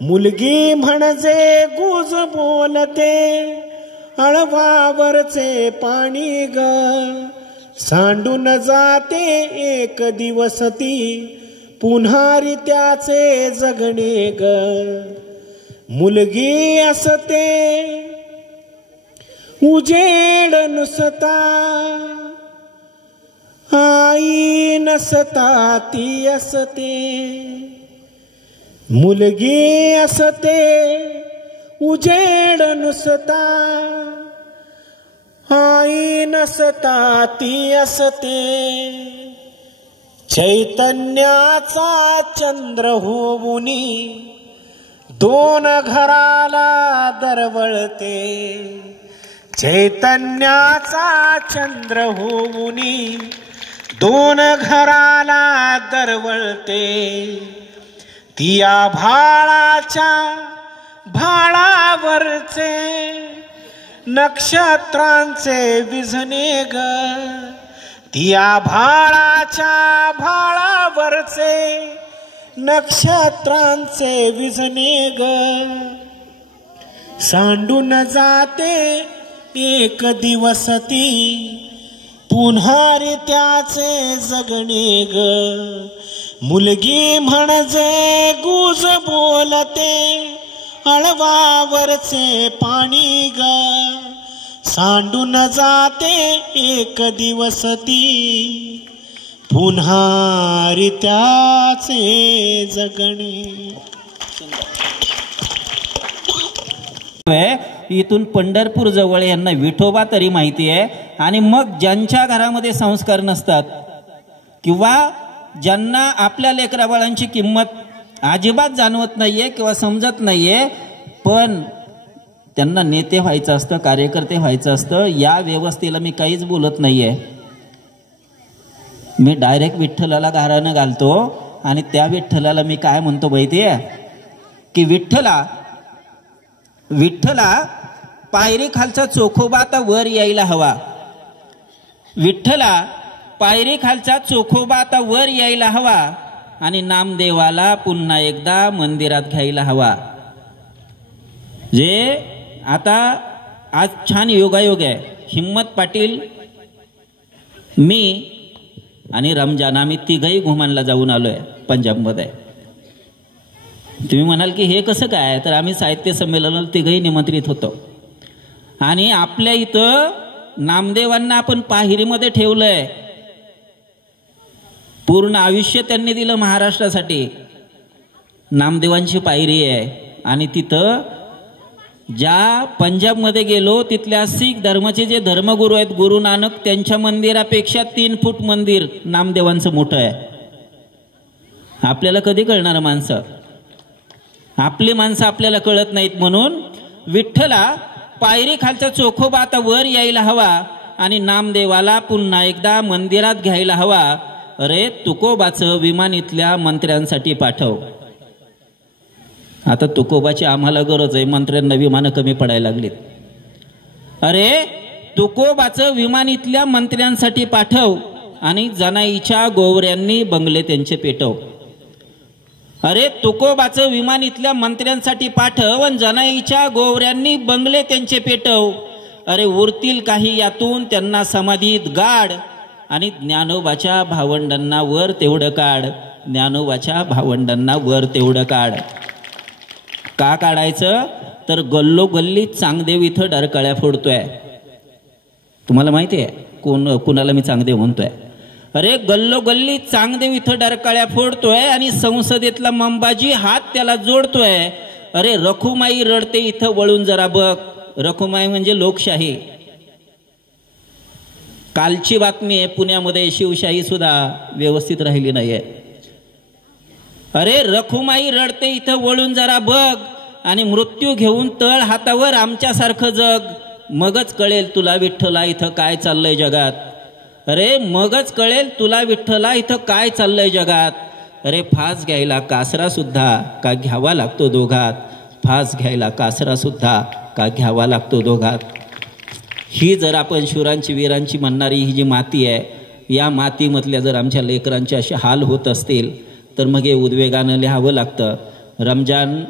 मुलगी म्हणजे गुज बोलते अळवावरचे पाणी ग सांडून जाते एक दिवस ती पुन्हा त्याचे जगणे ग मुलगी असते उजेड नुसता आई नसता ती असते मुलगी असते उजेड नुसता आई नसता ती असते चैतन्याचा चंद्र होऊनी दोन घराला दरवळते चैतन्याचा चंद्र होऊनी दोन घराला दरवळते तिया भाळाच्या भाळावरचे नक्षत्रांचे विझणे ग तिया भाळाच्या भाळावरचे नक्षत्रांचे विझणे ग सांडून जाते एक दिवस ती पुन्हा त्याचे जगणे ग मुलगी म्हणजे गुज बोलते अळवावरचे पाणी ग सांडून जाते एक दिवस ती पुन्हा त्याचे जगणे इथून पंढरपूर जवळ यांना विठोबा तरी माहिती आहे आणि मग ज्यांच्या घरामध्ये संस्कार नसतात किंवा ज्यांना आपल्या लेकराबाळांची किंमत अजिबात जाणवत नाहीये किंवा समजत नाहीये पण त्यांना नेते व्हायचं असतं कार्यकर्ते व्हायचं असतं या व्यवस्थेला मी काहीच बोलत नाहीये मी डायरेक्ट विठ्ठलाला गारानं घालतो आणि त्या विठ्ठलाला मी काय म्हणतो माहितीये की विठ्ठला पायरी खालचा चोखोबा आता वर यायला हवा विठ्ठला पायरी खालचा चोखोबा आता वर यायला हवा आणि नामदेवाला पुन्हा एकदा मंदिरात घ्यायला हवा जे आता आज छान योगायोग आहे हिम्मत पाटील मी आणि रमजान आम्ही तिघही घुमानला जाऊन आलोय पंजाबमध्ये तुम्ही म्हणाल की हे कसं काय तर आम्ही साहित्य संमेलनाला तिघही निमंत्रित होतो आणि आपल्या इथं नामदेवांना आपण पाहिरीमध्ये ठेवलंय पूर्ण आयुष्य त्यांनी दिलं महाराष्ट्रासाठी नामदेवांची पायरी आहे आणि तिथं ज्या पंजाबमध्ये गेलो तिथल्या शीख धर्माचे जे धर्मगुरू आहेत गुरु नानक त्यांच्या मंदिरापेक्षा 3 फूट मंदिर नामदेवांचं मोठं आहे आपल्याला कधी कळणार माणसं आपली माणसं आपल्याला कळत नाहीत म्हणून विठ्ठला पायरी खालचा चोखोबा आता वर यायला हवा आणि नामदेवाला पुन्हा एकदा मंदिरात घ्यायला हवा अरे तुकोबाचं विमान इथल्या मंत्र्यांसाठी पाठव आता तुकोबाची आम्हाला गरज आहे मंत्र्यांना विमानं कमी पडायला लागलीत अरे तुकोबाचं विमान इथल्या मंत्र्यांसाठी पाठव आणि जनाईच्या गोवऱ्यांनी बंगले त्यांचे पेटव अरे तुकोबाचं विमान इथल्या मंत्र्यांसाठी पाठव आणि जनाईच्या गोवऱ्यांनी बंगले त्यांचे पेटव अरे उरतील काही यातून त्यांना समाधीत गाड आणि ज्ञानोबाच्या भावंडांना वर तेवढं काढ ज्ञानोबाच्या भावंडांना वर तेवढं काढ का काढायचं तर गल्लोगल्ली चांगदेव इथं डरकाळ्या फोडतोय तुम्हाला माहिती आहे कुणाला मी चांगदेव म्हणतोय अरे गल्लोगल्ली चांगदेव इथं डरकाळ्या फोडतोय आणि संसदेतला मंबाजी हात त्याला जोडतोय अरे रखुमाई रडते इथं वळून जरा बघ रखुमाई म्हणजे लोकशाही कालची बातमी आहे पुण्यामध्ये शिवशाही सुद्धा व्यवस्थित राहिली नाहीये अरे रखुमाई रडते इथं वळून जरा बघ आणि मृत्यू घेऊन तळ हातावर आमच्यासारखं जग मगच कळेल तुला विठ्ठला इथं काय चाललंय जगात अरे मगच कळेल तुला विठ्ठला इथं काय चाललंय जगात अरे फास घ्यायला कासरा सुद्धा का घ्यावा लागतो दोघात फास घ्यायला कासरा सुद्धा का घ्यावा लागतो दोघात ही जर आपण शूरांची वीरांची म्हणणारी ही जी माती आहे या मातीमधल्या जर आमच्या लेकरांचे असे हाल होत असतील तर मग हे उद्वेगानं लिहावं लागतं रमजान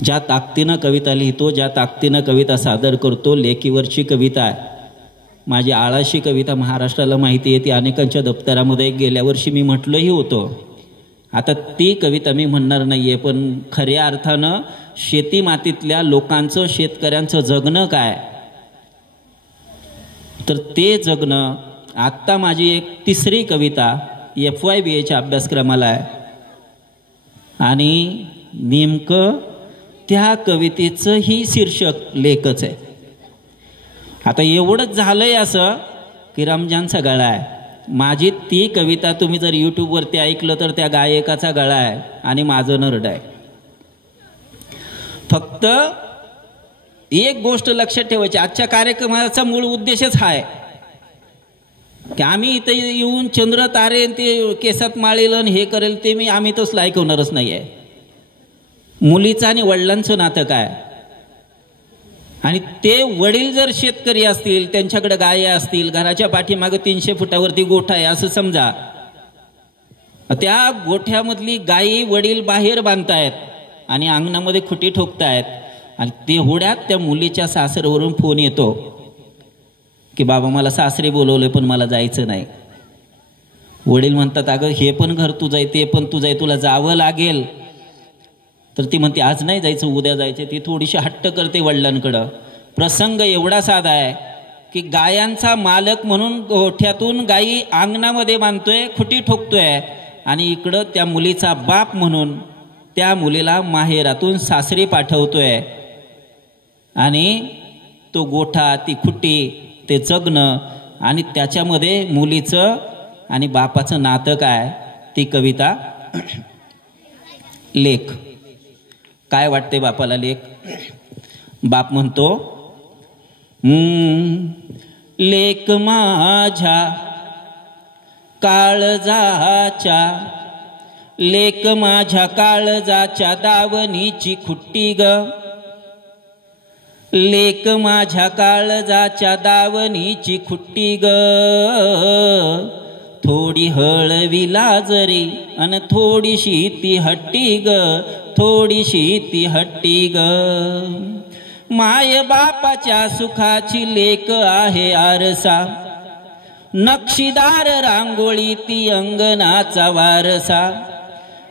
ज्या ताकदीनं कविता लिहितो, ज्या ताकदीनं कविता सादर करतो, लेखीवरची कविता आहे. माझी आळाशी कविता महाराष्ट्राला माहिती आहे, ती अनेकांच्या दप्तरामध्ये गेल्या वर्षी मी म्हटलंही होतं. आता ती कविता मी म्हणणार नाही आहे, पण खऱ्या अर्थानं शेती मातीतल्या लोकांचं, शेतकऱ्यांचं जगणं काय, तर ते जगणं. आत्ता माझी एक तिसरी कविता FYBAच्या अभ्यासक्रमाला आहे आणि नेमकं त्या कवितेचंही शीर्षक लेखच आहे. आता एवढंच झालंय असं की रमजानचा गळा आहे. माझी ती कविता तुम्ही जर यूट्यूबवरती ऐकलं तर त्या गायकाचा गळा आहे आणि माझं नरड आहे. फक्त एक गोष्ट लक्षात ठेवायची, आजच्या कार्यक्रमाचा मूळ उद्देशच हा आहे की आम्ही इथे येऊन चंद्र तारे ते केसात माळेल हे करेल ते आम्ही तसलं ऐकवणारच नाही आहे. मुलीचं आणि वडिलांचं नातं काय, आणि ते वडील जर शेतकरी असतील, त्यांच्याकडे गाया असतील, घराच्या पाठीमागे 300 फुटावरती गोठा आहे असं समजा, त्या गोठ्यामधली गायी वडील बाहेर बांधतायत आणि अंगणामध्ये खुटी ठोकतायत आणि तेवढ्यात त्या मुलीच्या सासरवरून फोन येतो की बाबा मला सासरे बोलवले पण मला जायचं नाही. वडील म्हणतात अगं हे पण घर तुझं आहे, ते पण तुझं आहे, तुला जावं लागेल. तर ती म्हणते आज नाही जायचं, उद्या जायचं. ती थोडीशी हट्ट करते वडिलांकडं. प्रसंग एवढा साधा आहे की गायांचा मालक म्हणून गोठ्यातून गायी अंगणामध्ये बांधतोय, खुटी ठोकतोय, आणि इकडं त्या मुलीचा बाप म्हणून त्या मुलीला माहेरातून सासरी पाठवतोय. आणि तो गोठा, ती खुटी, ते जगणं आणि त्याच्यामध्ये मुलीचं आणि बापाचं नातं काय, ती कविता लेख. काय वाटते बापाला लेख? बाप म्हणतो लेक माझ्या काळजाच्या, लेक माझ्या काळजाच्या दावणीची खुट्टी ग, लेक माझ्या काळजाच्या दावणीची खुट्टी ग, थोडी हळवी लाजरी अन थोडीशी ती हट्टी ग, थोडीशी ती हट्टी ग. माय बापाच्या सुखाची लेक आहे आरसा, नक्षीदार रांगोळी ती अंगणाचा वारसा.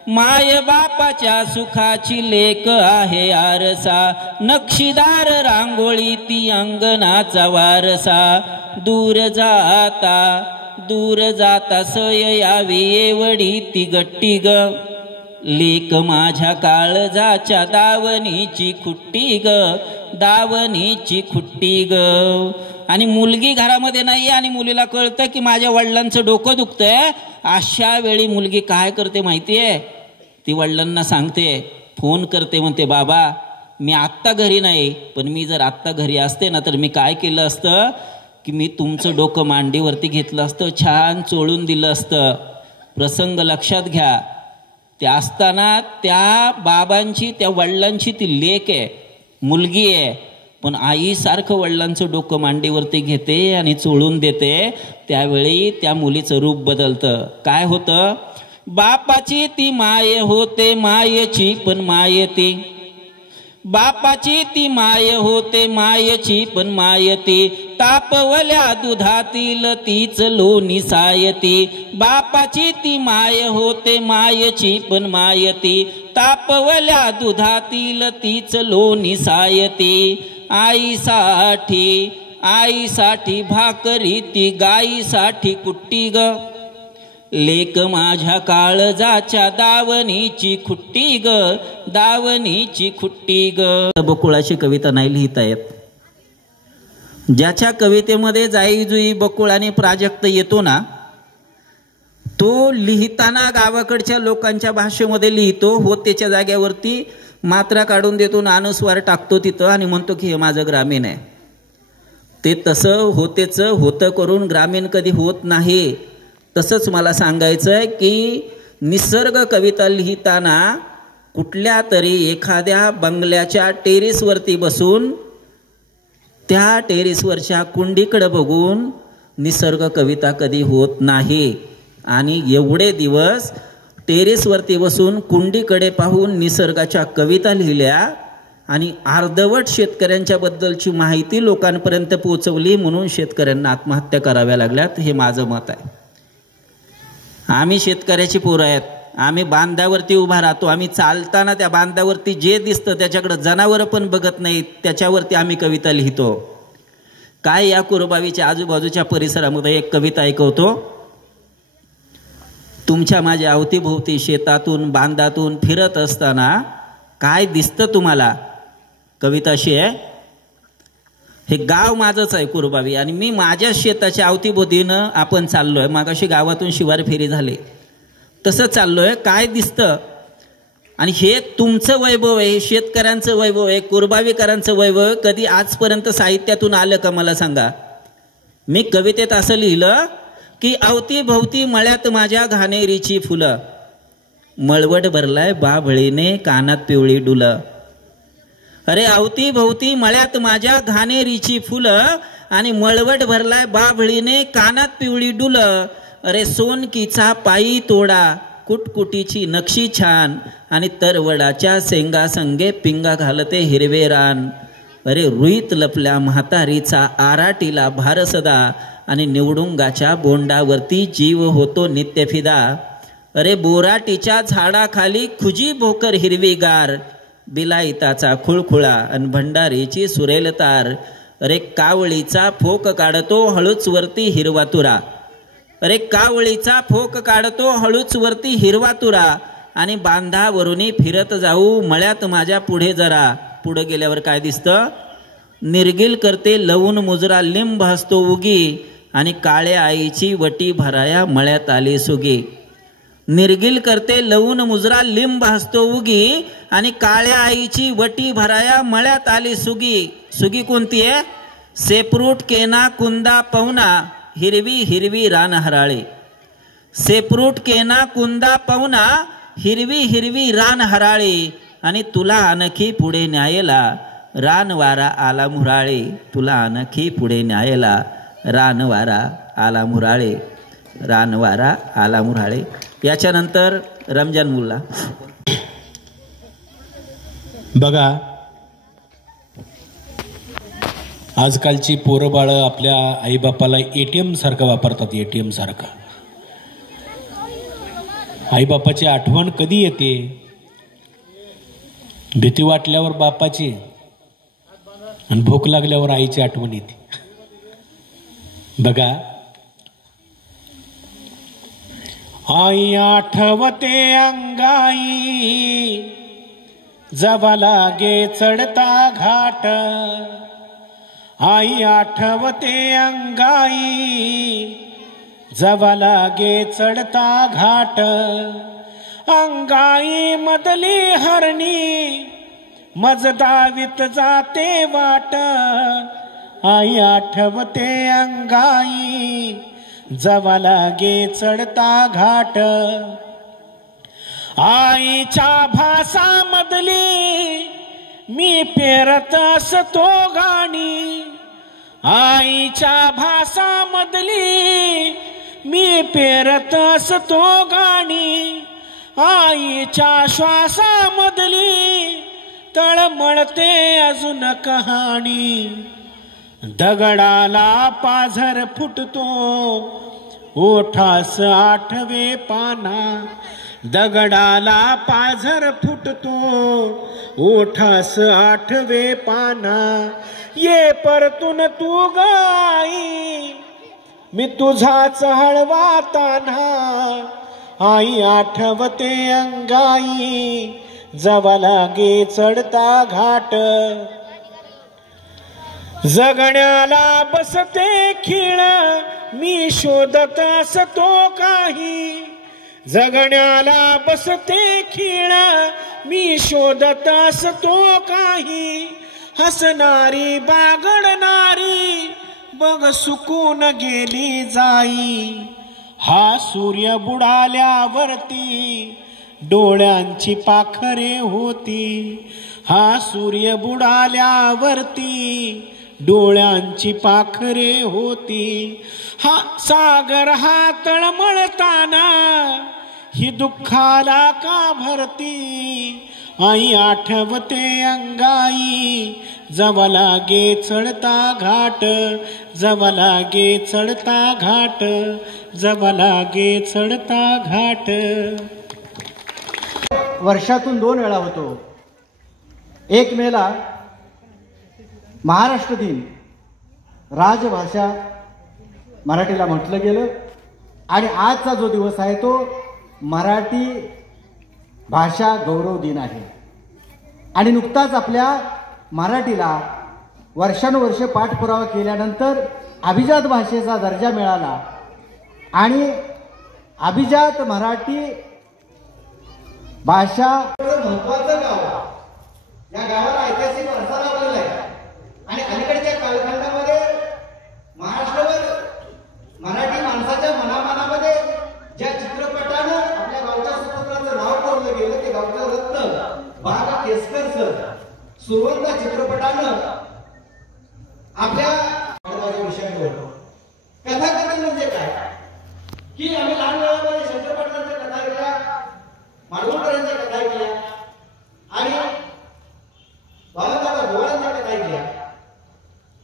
माय बापाच्या सुखाची लेक आहे आरसा, नक्षीदार रांगोळी ती अंगणाचा वारसा. दूर जाता सय यावी एवढी ती गट्टी ग, लेक माझ्या काळजाच्या दावणीची खुट्टी ग, दावणीची खुट्टी ग. आणि मुलगी घरामध्ये नाही आणि मुलीला कळतं की माझ्या वडिलांचं डोकं दुखतंय. अशा वेळी मुलगी काय करते माहितीये? ती वडिलांना सांगते, फोन करते, म्हणते बाबा मी आत्ता घरी नाही, पण मी जर आत्ता घरी असते ना तर मी काय केलं असतं की मी तुमचं डोकं मांडीवरती घेतलं असतं, छान चोळून दिलं असतं. प्रसंग लक्षात घ्या. ते असताना त्या बाबांची, त्या वडिलांची ती लेक आहे, मुलगी आहे, पण आईसारखं वडिलांचं डोकं मांडीवरती घेते आणि चोळून देते. त्यावेळी त्या मुलीचं रूप बदलतं. काय होतं? बापाची ती माय होते मायेची पण मायती, बापाची ती माय होते मायेची पण मायती. तापवल्या दुधातील तीच लोणी सायती, बापाची ती माय होते मायेची पण मायती. तापवल्या दुधातील तीच लोणी सायती. आईसाठी भाकरी ती गाईसाठी कुट्टी ग, लेक माझ्या काळजाच्या दावणीची खुट्टी ग, दावणीची खुट्टी ग. बकुळाची कविता नाही लिहिता येत. ज्याच्या कवितेमध्ये जाई जुई बकुळ आणि प्राजक्त येतो ना, तो लिहिताना गावाकडच्या लोकांच्या भाषेमध्ये लिहितो. होतेच्या जाग्यावरती मात्रा काढून देतो, अनुस्वार टाकतो तिथं आणि म्हणतो की हे माझं ग्रामीण आहे. ते तसं होतेचं होतं करून ग्रामीण कधी होत नाही. तसंच मला सांगायचं आहे की निसर्ग कविता लिहिताना कुठल्या तरी एखाद्या बंगल्याच्या टेरेसवरती बसून त्या टेरेसवरच्या कुंडीकडे बघून निसर्ग कविता कधी होत नाही. आणि एवढे दिवस टेरेसवरती बसून कुंडीकडे पाहून निसर्गाच्या कविता लिहिल्या आणि अर्धवट शेतकऱ्यांच्या बद्दलची माहिती लोकांपर्यंत पोहोचवली म्हणून शेतकऱ्यांना आत्महत्या कराव्या लागल्यात, हे माझं मत आहे. आम्ही शेतकऱ्याची पोरं आहेत, आम्ही बांधावरती उभा राहतो, आम्ही चालताना त्या बांधावरती जे दिसतं त्याच्याकडं जनावरं पण बघत नाहीत, त्याच्यावरती आम्ही कविता लिहितो. काय या कुरबावीच्या आजूबाजूच्या परिसरामध्ये एक कविता ऐकवतो. तुमच्या माझ्या अवतीभोवती शेतातून बांधातून फिरत असताना काय दिसतं तुम्हाला? कविता अशी आहे, हे गाव माझंच आहे कुरबावी आणि मी माझ्या शेताच्या अवतीभोवतीनं आपण चाललोय. मागाशी गावातून शिवार फेरी झाले तसं चाललोय, काय दिसतं? आणि हे तुमचं वैभव आहे, शेतकऱ्यांचं वैभव आहे, कुरबावीकरांचं वैभव. कधी आजपर्यंत साहित्यातून आलं का मला सांगा? मी कवितेत असं लिहिलं की अवतीभोवती मळ्यात माझ्या घाणेरीची फुलं, मळवट भरलाय बाभळीने कानात पिवळी डुलं. अरे अवतीभोवती मळ्यात माझ्या घाणेरीची फुलं आणि मळवट भरलाय बाभळीने कानात पिवळी डुलं. अरे सोनकीचा पायी तोडा कुटकुटीची नक्षी छान आणि तरवडाच्या शेंगा संगे पिंगा घालते हिरवे रान. अरे रुईत लपल्या म्हातारीचा आराटीला भार सदा आणि निवडुंगाच्या बोंडावरती जीव होतो नित्यफिदा. अरे बोराटीच्या झाडाखाली खुजी भोकर हिरवीगार, बिलाईताचा खुळखुळा आणि भंडारीची सुरेल तार. अरे कावळीचा फोक काढतो हळूच वरती हिरवा तुरा, अरे कावळीचा फोक काढतो हळूच वरती हिरवा तुरा. आणि बांधावरूनही फिरत जाऊ मळ्यात माझ्या पुढे जरा. पुढे गेल्यावर काय दिसतं? निर्गिल करते लवून मुजरा लिंब हसतो उगी आणि काळ्या आईची वटी भराया मळ्यात आली सुगी. निर्गिल करते लवून मुजरा लिंब हसतो उगी आणि काळ्या आईची वटी भराया मळ्यात आली सुगी. सुगी कोणती आहे? सेपरूट केना कुंदा पवना हिरवी हिरवी रान हराळे. सेपरूट केना कुंदा पवना हिरवी हिरवी रान हराळे. आणि तुला आणखी पुढे न्यायला रानवारा आला मुराळे. तुला आणखी पुढे न्यायला रानवारा आला मुराळे. रानवारा आला मुराळे. याच्यानंतर रमजान मुल्ला. बघा आजकालची पोरं बाळं आपल्या आईबापाला एटीएम सारखं वापरतात. एटीएम सारखं आईबापाची आठवण कधी येते? भीती वाटल्यावर बापाची आणि भूक लागल्यावर आईची आठवण येते. बघा आई आठवते अंगाई जवा लागे चढता घाट. आई आठवते अंगाई जवा लागे चढता घाट. अंगाई मधली हरणी मजदावीत जाते वाट. आई आठवते अंगाई जवा लागे चढता घाट. आईच्या भासामधली मी पेरत असतो गाणी. आईच्या भासामधली मी पेरत असतो गाणी. आईच्या श्वासामधली तळमळते अजून कहाणी. दगडाला पाझर फुटतो ओठास आठवे पाना. दगडाला पाझर फुटतो ओठास आठवे पाना. ये परतून तू गाई मी तुझाच हळवा तान्हा. आई आठवते अंगाई जवा लागे चढता घाट. जगण्याला बसते खीळ मी शोधत असतो काही. जगण्याला बसते खीळ मी शोधत असतो काही. हसणारी बागडणारी बघ सुकून गेली जाई. हा सूर्य बुडाल्यावरती डोळ्यांची पाखरे होती. हा सूर्य बुडाल्यावरती डोळ्यांची पाखरे होती. हा सागर हा तळमळताना ही दुःखाला का भरती. आई आठवते अंगाई जवा लागे चढता घाट, जवा लागे चढता घाट, जवा लागे चढता घाट. वर्षातून 2 वेळा होतो. 1 मेला महाराष्ट्र दिन, राजभाषा मराठीला म्हटलं गेलं, आणि आजचा जो दिवस आहे तो मराठी भाषा गौरव दिन आहे. आणि नुकताच आपल्या मराठीला वर्षानुवर्षे पाठपुरावा केल्यानंतर अभिजात भाषेचा दर्जा मिळाला. आणि अभिजात मराठी भाषा महत्वाचं गाव, या गावाला ऐतिहासिक वारसा लाभलेला आहे. आणि अलीकडच्या कालखंडामध्ये महाराष्ट्रावर मराठी माणसाच्या मनामनामध्ये ज्या चित्रपटानं आपल्या गावच्या सुपुत्राचं नाव कोरलं गेलं ते गावचं रत्न बाग केसकर सर सुवर्ण चित्रपटानं आपल्या विषयावर कथाकथन म्हणजे काय की आम्ही लहान वेळामध्ये शंकरपाटलांच्या कथा ऐकल्या, माडगुळकरांच्या कथा ऐकल्या आणि बाबासाहेब गोवाळांच्या कथा ऐकल्या.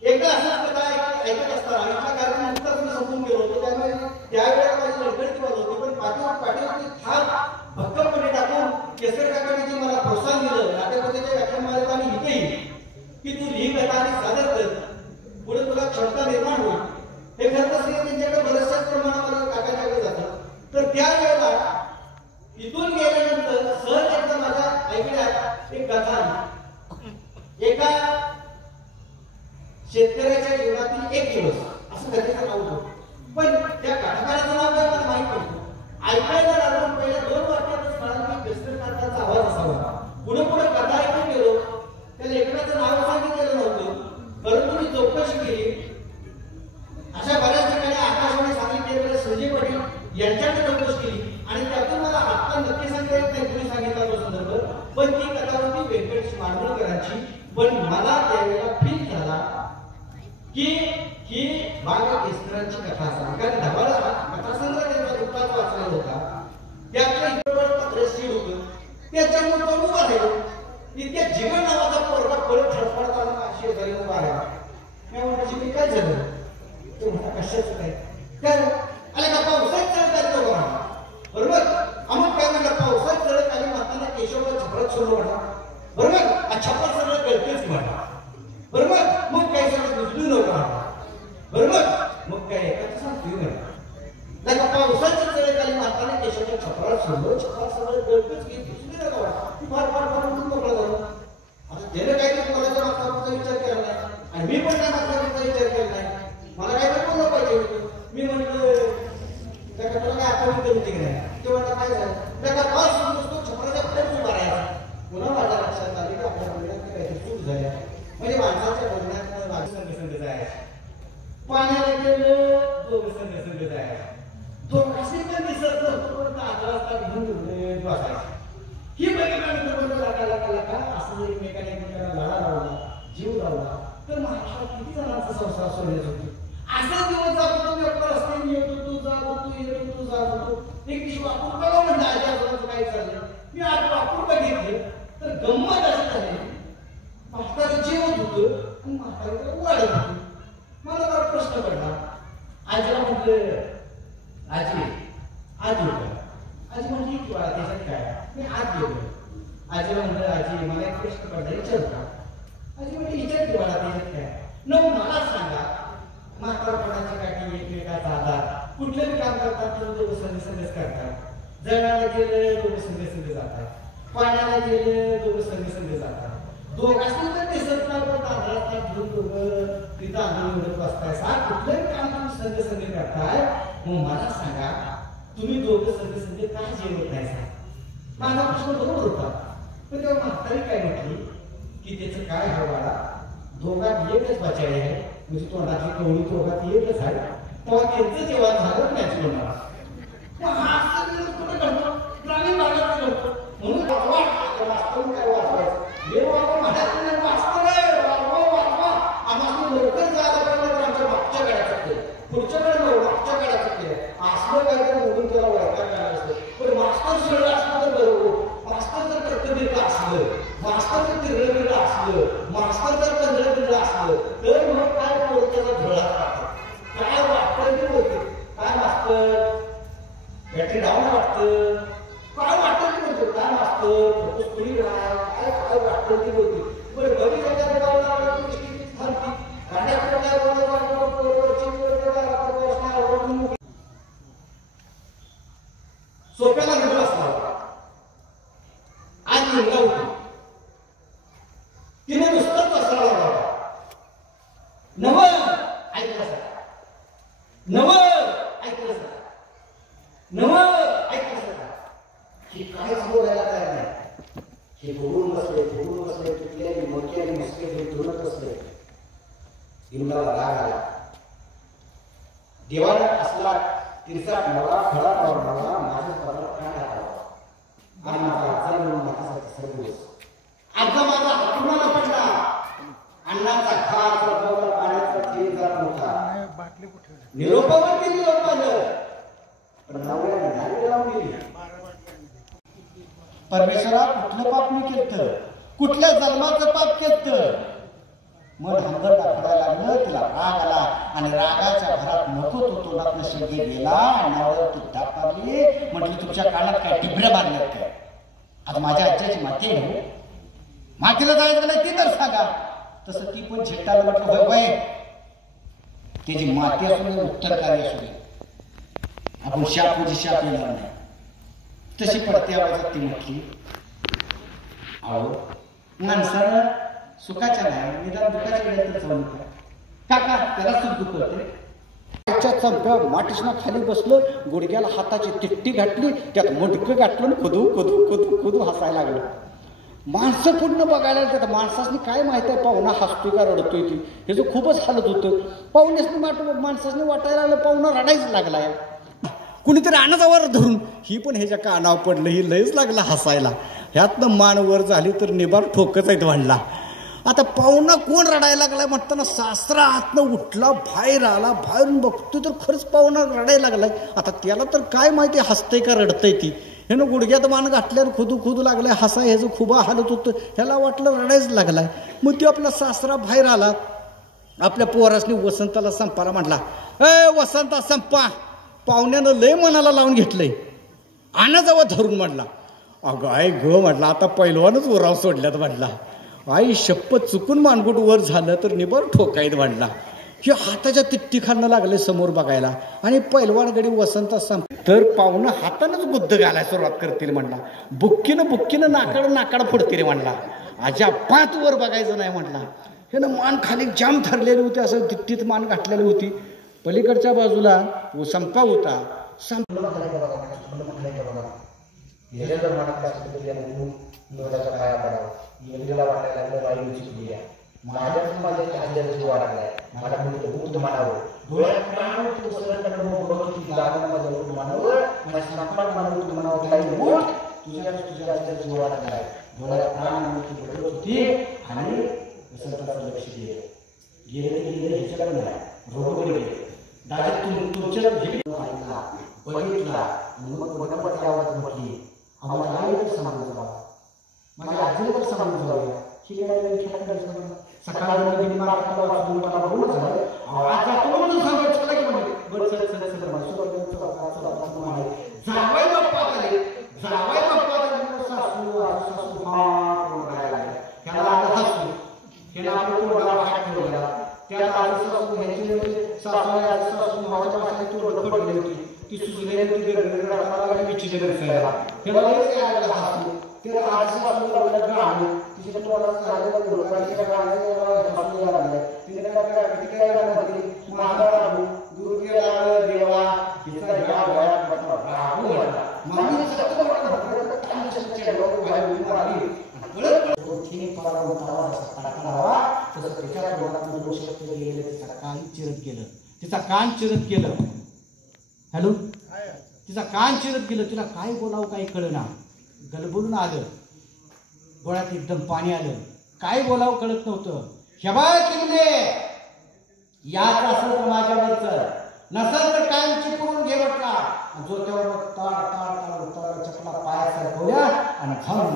एकदा असंच कथा ऐकत असताना आमच्या कारण नुकताच मी संपून गेलो होतो, त्यामुळे त्यावेळेला माझी लडखडची वाज होती. पण पाठीवरती फार भक्कमपणे टाकून केसर काकांनी जी मला प्रोत्साहन दिलं नाट्यपतीच्या व्याख्यानमालेत आणि इथेही की तू लिही कथा आणि सादर कर, पुढे तुला क्षमता निर्माण होईल. हे खरं तर त्यांच्याकडे बऱ्याचशाच प्रमाणामध्ये काकांच्याकडे जातं. तर त्यावेळेला इथून गेल्यानंतर सहज एकदा माझ्या ऐकण्यात एक कथा आली. एका शेतकऱ्याच्या जीवनातील एक दिवस असं कथेचं नाव होतं. पण त्या कथाकाराचं नाव काय मला माहित नव्हतं. ऐकायला लागून पहिल्या 2 वाक्यातच मला की केसर काकाचा आवाज असावा. पुढे पुढे कथा ऐकून गेलो, त्या लेखनाचं नाव सांगितलेलं नव्हतं, परंतु मी चौकशी केली. अशा बऱ्याच ठिकाणी आकाशवाणी सांगितलेल्या संजय पाटील यांच्याकडे चौकशी केली आणि त्यातून मला आत्ता नक्की सांगता येत नाही कुणी सांगितला तो संदर्भ, पण ती कथा होती व्यंकटेश माडगुळकरांची. पण मला त्यावेळेला फील झाला की ही बाग केसकरांची कथा असावी, कारण ढवाला कथासंग्रह त्यांचा दुःखात वाचलेला होता. त्यातलं इतर पत्रशीर होतं, त्याच्यामुळे तो उभा राहिलो. इतक्या जीवन नावाचा पोरगा परत ठरफडताना शेजारी उभा राहिला. मी म्हणायची काय झालं? तो म्हणा कशाचं काय काय आले का पावसात चढत आली तो म्हणा. बरोबर अमुक काय म्हणलं पावसात चढत आली म्हणताना केशवला छपरात सोडलं म्हणा. बरोबर छपर सगळं कळतेच म्हणा. बरोबर मग काय सगळं दुसरी नव्हता. बरोबर मग काय एका सांगतोय म्हणा नाही का पावसाच्या चढत आली म्हणताना केशवच्या छपरात सोडलं, छपरात सगळं कळतेच की दुसरी नका ती फार फार फार उठून मोकळा झाला. आता त्यानं काय की कोणाच्या मागचा विचार केला नाही आणि मी पण त्या मागचा विचार केला नाही. मला काय तर बोललं पाहिजे होतं. मी म्हटलं त्या तुला काय आठवण होती की नाही. ते म्हणता काय झालं त्या का पाऊस समजतो छपराच्या पुढे उभा राहायचा. पुन्हा माझ्या लक्षात आली की आपल्या बोलण्यात काहीतरी चूक झाल्या. म्हणजे माणसाच्या बोलण्यात संघ जायचं, पाण्याला गेलं दोघं संघ जायचं, असे पण दिसत नव्हतं पण आदराचा घेऊन बसायचं. ही बघितल्यानंतर लागा असं एकमेकांना लढा लावला, जीव लावला तर महाराष्ट्रात किती जणांचा संसार सोडण्यात होतो. असा दिवस जात होतो मी आपला रस्त्याने येत होतो, जात होतो, येत होतो, जात होतो. एक दिवशी वापूर बघा म्हणजे आजी आजोबाचं काय चाललं. मी आज वापूर बघितलं तर गंमत अशी झाली. म्हातारं जेवत होतं आणि म्हातारीला वाढत होतं. मला जरा प्रश्न पडला. आजीला म्हटलं आजी आजी आजी म्हणजे किंवा त्याच्यात काय मी आत गेलो. आजीला म्हटलं आजी मला एक प्रश्न पडला विचारू का. आजी म्हणजे विचार किंवा त्याच्यात काय न मला सांगा. म्हातारपणाची काठी एकमेकाचा आधार कुठलंही काम करतात तर दोघं संघ करतात. जळाला गेलं दोघं संघ जातात, पाण्याला गेलं दोघं संघ जातात. दोघांनी तर दिसत नाही पण तांदळात घेऊन दोघं तिथं आंदोलन मिळत बसताय. सार कुठलंही काम तुम्ही संघ करताय. मग मला सांगा तुम्ही दोघं संघ काय जेवत नाही. माझा प्रश्न बरोबर होता. पण तेव्हा म्हातारी काय म्हटली की त्याचं काय हवाला दोघात एकच बचाई आहे, म्हणजे तोंडातली कवळी दोघात एकच आहे. तेव्हा त्यांचं जेवण झालं नॅचरल मला. कुठं करतो ग्रामीण भागात करतो म्हणून वास्तव काय वाचवायचं आम्हाला लवकर जायला पाहिजे. आमच्या मागच्या काळाचं पुढच्या वेळेला मागच्या काळाचं केलं असलं काहीतरी म्हणून त्याला वैताग करायला असतं. पण मास्तर सगळं असलं तर बरोबर मास्तर जर कर्तव्य असलं सोप्याला निघून असला होता. आज मुलगा होती, तिने नुसतंच बसला होता. नव ऐकलं सर, नव ऐकलं सर, नव ऐकलं सर. हे काय बोलायला तयार नाही. हे बोलून बसले तुटलेली मोठी आणि मुसके धुणत बसले. इंद्राला राग आला. देवाला असला तिरसा नवरा खरा नवरा माझ्या पत्रात काय टाकावा आणि माझा आजा म्हणून माझ्यासाठी सर्वच. आजा माझा हातून पडला. अन्नाचा घास रगवला, पाण्याचा थेंब जात नव्हता. निरोपावरती निरोप आलं, पण नवऱ्याने झाडे लावून गेली. परमेश्वरा कुठलं पाप मी केलं, कुठल्या जन्माचं पाप केलं. मन हंगर दाखवायला लागलं. तिला राग आला आणि रागाच्या भरात नको तो तोंडातनं शब्द गेला. नावावर ती डाक मारली. म्हटली तुमच्या कानात काय टिबऱ्या मारल्यात काय? आता माझ्या आज्याची माती आहे ना, मातीला जायचं नाही ती तर सांगा. तसं ती पण झेट्टाला म्हटलं होय होय, त्याची माती असू दे उत्तर कार्य असू दे, आपण शापूची शाप येणार नाही. तशी पडते आवाजात ती म्हटली अहो माणसानं सुखाच्या नाही निदान दुःखाच्या वेळेत जाऊ नका. काका त्याला सुख दुःख होते. त्याच्या चंप्या माटिशना खाली बसलो, गुडघ्याला हाताची तिट्टी घातली, त्यात मुंडकं घातलं, खुदू खुदू खुदू खुदू हसायला लागलं. माणसं पूर्ण बघायला लागतात. माणसासनी काय माहित आहे पाहुणा हसतोय का रडतोय ती, हे जो खूपच हालत होतं. माणसासनी वाटायला लागलं पाहुणा रडायच लागलाय. कुणीतरी आणाजावर धरून ही पण ह्याच्या कानावर पडलं, ही लयच लागला हसायला. ह्यातनं मान वर झाली तर निबार ठोकच आहेत म्हणला. आता पाहुणा कोण रडायला लागलाय म्हणताना सासरा आतनं उठला, बाहेर आला. बाहेरून बघतोय तर खरंच पाहुणा रडायला लागलाय. आता त्याला तर काय माहिती हसतंय का रडतंय ती. ह्यानं गुडघ्यात मान घातल्यावर खुदू खुदू लागलाय, हसाय ह्याचं खुबा हालत होतं. ह्याला वाटलं रडायच लागलाय. मग तो आपला सासरा बाहेर आला. आपल्या पोरासनी वसंताला संपाला म्हटला, ए वसंता संपा, पाहुण्यानं लय मनाला लावून घेतलंय, आणा जावं धरून म्हटला. अगं आई ग म्हटला, आता पैलवानच उराव सोडल्यात म्हटला. आई शपथ चुकून मानगुट वर झालं तर निबर ठोकायत म्हटला. की हाताच्या तिट्टी खाणं लागले समोर बघायला आणि पैलवान गडी वसंत संप तर पाहुणं हातानंच बुद्ध घालायला सुरुवात करतील म्हणला. बुक्कीनं नाकाड फोडतील रे म्हणला. अजाबात वर बघायचं नाही म्हटला. हे ना मान खाली जाम ठरलेली होती, असं तिट्टीत मान घातलेली होती. पलीकडच्या बाजूला संपा होता. इंद्राला वाटायला लागलं वायूची क्रिया माझ्याच माझ्या खाद्याचा जीव वाढलाय. मला म्हणतो ऊट मानावं, डोळ्यात प्राण तू सरळ बघत होती लागणं माझं ऊट मानावं, माझ्या संपात मला ऊट मानावं काही ऊट तुझ्या जीव वाढलाय. डोळ्यात प्राण तू बघत होती आणि वसंताचं लक्ष गेले ह्याच्याकडे नाही रोगकडे गेले. दादा तुमच्या बघितला मग मोठ्या आवाज म्हटली, आम्हाला आईवर सांगून जावा, माझ्या आजीवर सांगून जाऊया. सकाळी तिचा कान चिरत गेलं. हॅलो, तिचा कान चिरत गेलं. तिला काय बोलावं काही कळना. गलबलून आलं, डोळ्यात एकदम पाणी आलं. काय बोलावं कळत नव्हतं. याच असेल तर माझ्यावर चल, नसेल तर कायम चिपळून घे म्हटला. जो त्यावर ताड चपला पाया सरकवल्या आणि खाऊन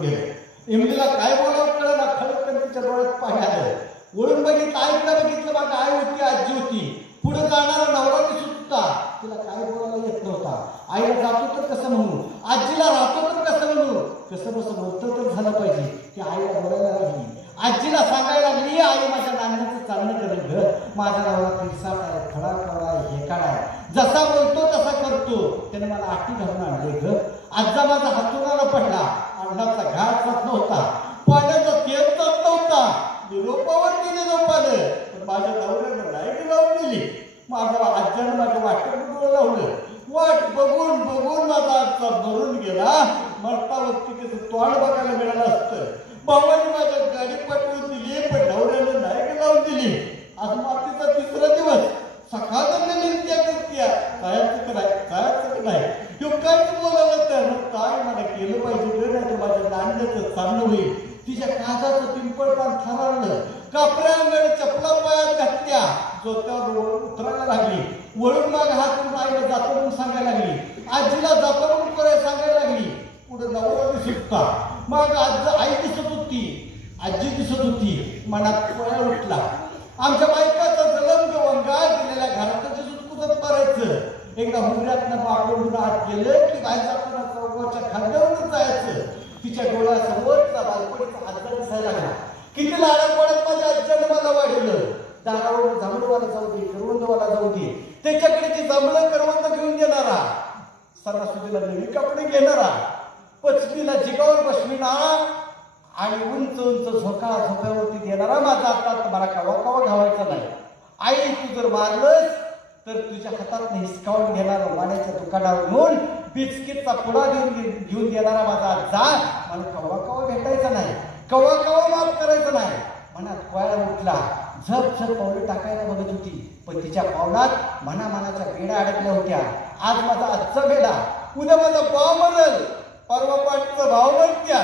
गेले. इमलीला काय बोलावं कळलं ना. खळत तिच्या डोळ्यात पाणी आलं. वळून बघितलं, आईकडे बघितलं, माझी आई होती, आजी होती. पुढे जाणारा नवरा दिसत होता. तिला काय बोलायला येत नव्हता. आईला जातो तर कसं म्हणू, आजीला राहतो तर कसं म्हणू. कसं बोलतं तर झालं पाहिजे. ती आईला बोलायला लागली. आजीला सांगायला लागली, आई माझ्या नाण्याचं चालणं करेल घर, माझ्या नावाला फिरसाट आहे, खडा आहे, हे काढ आहे. जसा बोलतो तसा करतो. त्याने मला आठी घालून आणले ग. आजचा माझा हातुराला पडला. अन्नाचा घाट जात नव्हता, पाण्याचा थेंब जात नव्हता. मी रोपावर तिने झोपालं, पण माझ्या नवऱ्यानं लाईट लावून दिली. माझ्या आज्यानं माझ्या वाटेवर डोळं लावलं. वाट बघून बघून माझा आजचा भरून गेला. मरता वक्ती त्याचं तोंड बघायला मिळालं असतं. भावाने माझ्या गाडी पाठवून दिली, पण नवऱ्यानं लाईट लावून दिली. आज मातीचा 3रा दिवस. सकाळ नित्या करत्या जायचं नाही. काहीच बोलायला तर काय मला केलं पाहिजे नाही तर माझ्या दांड्याचं चाललं होईल. तिच्या काजाचं पिंपळ पान थरारलं. कापऱ्या अंगाने चपला पायात घातल्या. जोत्यावर उतरायला लागली. वळून माग हात करून आईला जातो म्हणून सांगायला लागली. आजीला जातो म्हणून करायला सांगायला लागली. पुढे नवरा दिसत होता, मग आई दिसत होती, आजी दिसत होती. मनात पोळ्या उठला. आमच्या बायकाचा जलम गवंगाळ दिलेल्या घरातच कुदत मारायचं. एकदा हुंबऱ्यातनं बापडून आत गेलं की बाहेर जाताना चौकाच्या खांद्यावरून जायचं. तिच्या डोळ्यासमोरचा बालपणीचा हात दिसायला लागला. किती लाडा पडत माझ्या आज्यानं मला वाढवलं. दारावर जांभळवाला जाऊ दे, करवंदवाला जाऊ दे, त्याच्याकडे ते जांभळं करवंद घेऊन देणारा, सणासुदीला नवीन कपडे घेणारा, पचनीला जिगावर बसविना आणि उंच उंच झोप्यावरती देणारा माझा आता मला कवा घावायचा नाही. आई तू जर मारलंस तर तुझ्या हातात हिसकावून घेणारा वाण्याच्या दुकानावरून बिस्किटचा पुडा घेऊन देणारा माझा आजा मला कवा भेटायचा नाही, कवा माफ करायचं नाही. मनात कोळा उठला. झप पावलं टाकायला बघत होती, पण तिच्या पावलात मनाच्या बेड्या अडकल्या होत्या. आज माझा आजचा बेडा, उद्या माझा भाव मरल, परवा पाठचा भाव मरत्या.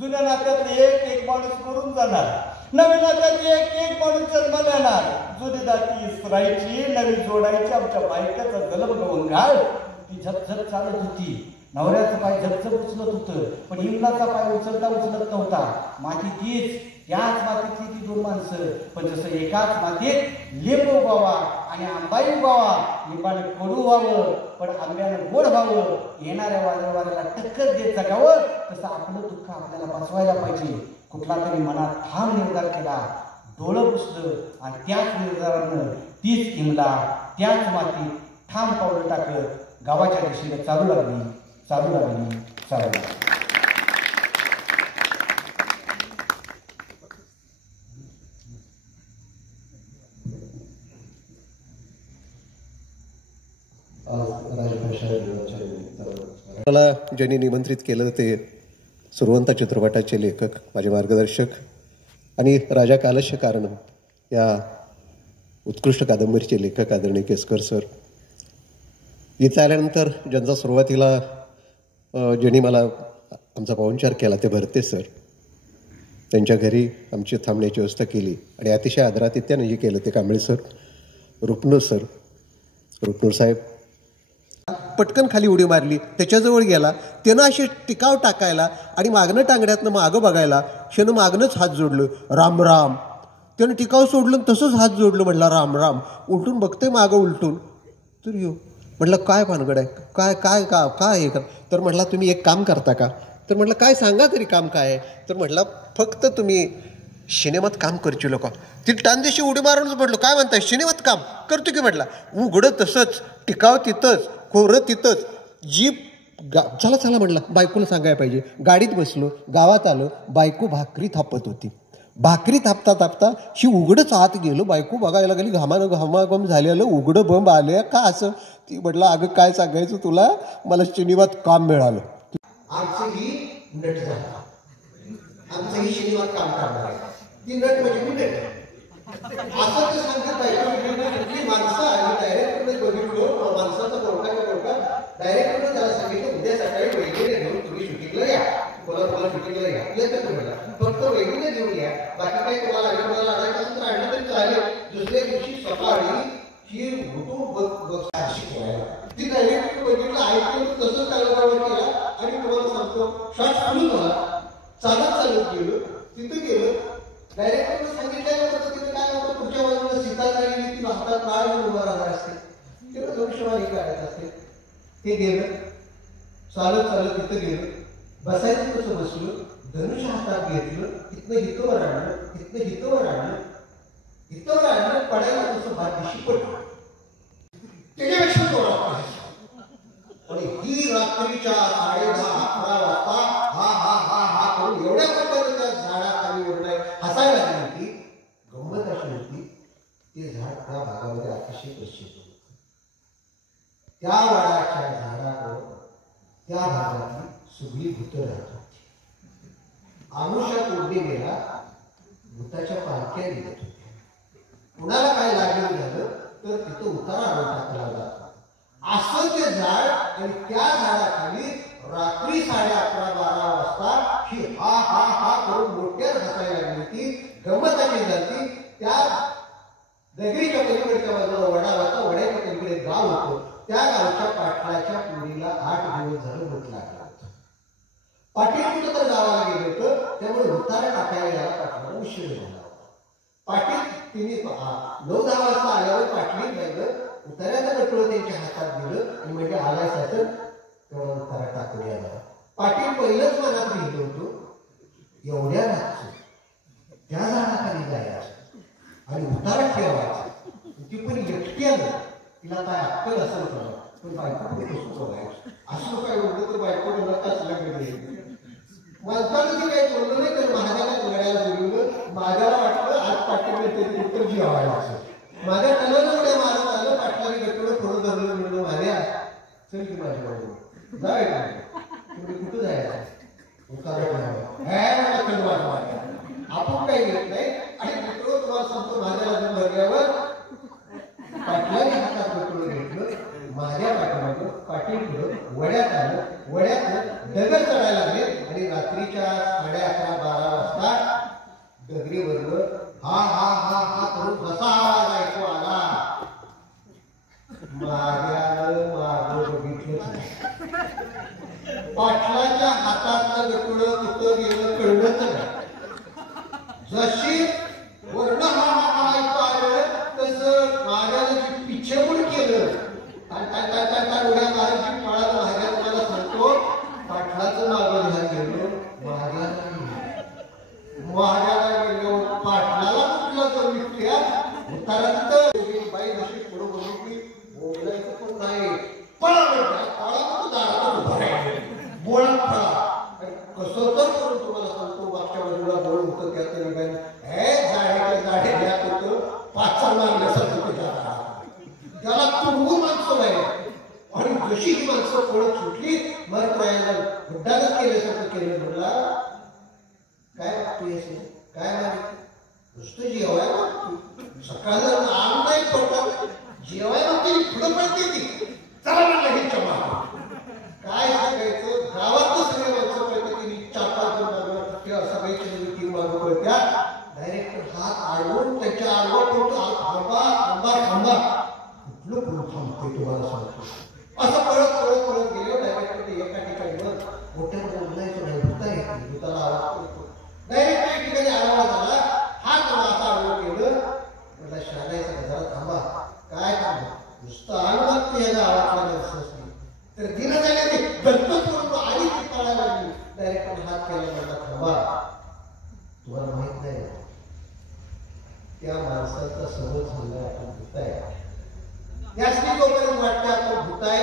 जुन्या नात्यातले एक माणूस करून जाणार, नवीन नात्यात एक माणूस जन्माला येणार. जुनी नाती इसरायची, नवी जोडायची. आमच्या बायकाचा जलम गवंगाळ ती झपझप चालत होती. नवऱ्याचं पाय झपझप उचलत होतं, पण इंगलाचा पाय उचलत नव्हता. माती तीच, याच मातीतली ती 2 माणसं, पण जसं एकाच मातीत लिंब उगावा आणि आंबाई उगावा. लिंबाने कडू व्हावं पण आंब्यानं गोड व्हावं, येणाऱ्या वाऱ्याला टक्कर देत जगावं, तसं आपलं दुःख आपल्याला बसवायला पाहिजे. कुठला तरी मनात ठाम निर्धार केला, डोळं पुसलं आणि त्याच निर्धारानं तीच इंगला त्याच मातीत ठाम पावलं टाकत गावाच्या दिशेने चालू लागली. मला ज्यांनी निमंत्रित केलं ते सुरवंत चित्रपटाचे लेखक, माझे मार्गदर्शक आणि राजा कालस्य कारणम या उत्कृष्ट कादंबरीचे लेखक आदरणीय केसकर सर. इथं आल्यानंतर ज्यांचा सुरुवातीला ज्यांनी मला आमचा पाहुणचार केला ते भरते सर, त्यांच्या घरी आमची थांबण्याची व्यवस्था केली आणि अतिशय आदरातिथ्याने जे केलं ते कांबळे सर, रुपनूर साहेब. पटकन खाली उडी मारली, त्याच्याजवळ गेला, त्यानं असे टिकाव टाकायला आणि मागणं टांगड्यातनं मागं बघायला. शेनं मागणंच हात जोडलं, राम राम. त्यानं टिकाव सोडलं तसंच हात जोडलं, म्हटलं राम राम. उलटून बघतोय मागं उलटून, तर येऊ म्हटलं काय भानगड आहे, काय काय का काय हे कर. तर म्हटलं तुम्ही एक काम करता का. तर म्हटलं काय सांगा तरी काम काय आहे. तर म्हटलं फक्त तुम्ही सिनेमात काम करची लोक. ती टांदेशी उडी मारूनच म्हटलं काय म्हणताय, सिनेमात काम करतो की. म्हटलं उघडं तसंच, टिकाव तिथंच, खोरं तिथंच, जीप चला म्हटलं बायकोला सांगायला पाहिजे. गाडीत बसलो, गावात आलो, बायको भाकरी थापत होती. भाकरी थापता ही उघडंच आत गेलो, बायको बघायला गेली, घामाघम झालेलं उघडं बंब आले का असं. ती म्हटलं अगं काय सांगायचं तुला, मला सिनेमात काम मिळालं. आमचंही नट झालं, आमचंही सिनेमात काम करणार आहे. ती नट म्हणजे मी नट असं ते सांगतात. बायको माणसं आली, डायरेक्टरने बघितलं, माणसाचा बोलका डायरेक्टरने त्याला सांगितलं उद्या सकाळी वैगेरे घेऊन तुम्ही शूटिंगला या, कोल्हापूरला शूटिंगला या. येतं तुम्हाला फक्त वैगेरे घेऊन या, बाकी काही तुम्हाला आणायचं असेल तर आणलं तरी चालेल. दुसऱ्या दिवशी सकाळी ही ती डायरेक्टर बघितलं, ऐकलं, तसंच कालबावर केला आणि तुम्हाला सांगतो शॉट सुरू झाला. चालत गेलो, तिथं गेलं. डायरेक्टरने सांगितल्यानंतर तिथे काय होतं, पुढच्या बाजूला सीता गेली, ती वाजता काळ उभा राहणार असते, तेव्हा भविष्यवाणी काढत असते. ते गेलं, चालत तिथं गेलं, बसायचं कसं बसलो, धनुष्य हातात घेतलं, इथनं हितवर आणलं, पडायला तसं भात दिशी पडलं. त्याच्यापेक्षा जोरात पाहायचं. आणि ही रात्रीच्या 10:30-11 वाजता हा हा हा हा करून एवढ्या प्रकारे त्या झाडाखाली एवढ्या हसायला लागली की गंमत अशी होती. ते झाड त्या भागामध्ये अतिशय प्रसिद्ध होतं. त्या वडाच्या झाडावर त्या भागातली सगळी भूतं राहत होती. आमुष्या पौर्णिमेला भूताच्या पालख्या निघत होत्या. कुणाला काय लागलं झालं तर तिथं उतारा टाकला जातो. असं ते झाड आणि त्या झाडाखाली रात्री 11:30-12 वाजता ही हा हा हा करून मोठ्याच हसायला लागली. ती गंमताची झाली. त्या दगडीच्या पलीकडच्या बाजूला वडा होता. वड्याच्या पलीकडे गाव होतं. त्या गावच्या पाटलाच्या पोरीला 8 दिवस झालं भूत लागला होता. पाटील कुठं तर गावाला गेले होतं. त्यामुळे उतारा टाकायला याला पाटलाला उशीर झाला होता. पाटील तिने 9-10 वाजता आल्यावर पाटली लागलं उतार्याचं कटोळं त्यांच्या हातात दिलं आणि म्हणजे आलाय सासर तेवढा उतारा टाकून यायला. पाटील पहिलंच मनात लिहिलं होतं एवढ्या रातचं त्या झाडाखाली जायचं आणि उतारा ठेवायचा. ती पण एकट्यानं तिला काय अक्कल असेल का पण बायको कसं बघायचं असं काय म्हणतं तर बायको मला कसं लागलं. माणसानं ती काही बोललं नाही तर महाराजाला गळ्याला बोलवलं. माझ्याला वाटलं आज पाटील तरी उत्तर जेवायला असं माझ्या कलाला उड्या मारत आलं. पाटलाने गटोडं थोडं धरलं म्हणलं माझ्या चल की माझ्या बरोबर जायचं तुम्ही कुठं जायचं आपण काही घेत नाही. आणि गटोडं तुम्हाला सांगतो माझ्याला जर भरल्यावर पाटलाने हातात गटोडं घेतलं. माझ्या पाठीमागं पाटील पुढं वड्यात आलं. वड्यात दगड चढायला लागले आणि रात्रीच्या 11:30-12 वाजता दगडीवरनं हा हा हा हा करून कसा आवाज ऐकू आला. माझ्यानं मागं बघितलं. पाटलाच्या हातातलं गटोडं कुठं गेलं कळलंच नाही. जशी वर्ण हा हा हा ऐकू आलं तसं माझ्यानं पिछेमुड केलं. उड्या मारायची पळाला. महाराज मला सांगतो पाटलाचं मागं ध्यान गेलं. महाराजाला गेलो पाटलाला कुठला तर विकल्या उतारांत बाई जशी पुढं बघितली बोलायचं पण नाही. पळा बोळा पळा कसं तर करून तुम्हाला सांगतो मागच्या बाजूला जवळ होतं त्याचं निघालं हे झाडे घ्यात होतं 5 मारल्यासारखं त्याला तुंबून माणसं नाही. आणि जशी ही माणसं पळत सुटली मग राहायला गुड्डाच केल्यासारखं केलं. म्हणला काय वाटतोय काय माहिती नुसतं जेवाय मागतो. सकाळ जर आम नाही पडतात जेवाय मागते पुढं पडते ती चला म्हणलं हे चमा काय सांगायचं. गावात सगळे माणसं पळते तिने 4-5 जण मागं किंवा सगळ्याची 3 मागं पळत्या. डायरेक्ट हात आडवून त्याच्या आडवा पडतो. थांबा थांबा थांबा कुठलं पुढं थांबते तुम्हाला सांगतो. असं पळत पळत पळत गेलो. डायरेक्ट एका ठिकाणी मोठ्या बोलायचं नाही. भूता येते भूताला आवाज करतो. डायरेक्ट एक ठिकाणी आवाज आला. हा तुम्हाला असा आडवं केलं म्हटलं शाळायचं जरा थांबा काय थांबा नुसतं आडवत याचा आवाज नाही तर दिलं झाल्या ते गणपत म्हणून आणि ती कळायला लागली. डायरेक्ट हात केला म्हटला थांबा तुम्हाला माहित नाही त्या माणसाचा समज झाला आपण भूत आहे. त्यासनी जोपर्यंत वाटतं आपण भूत आहे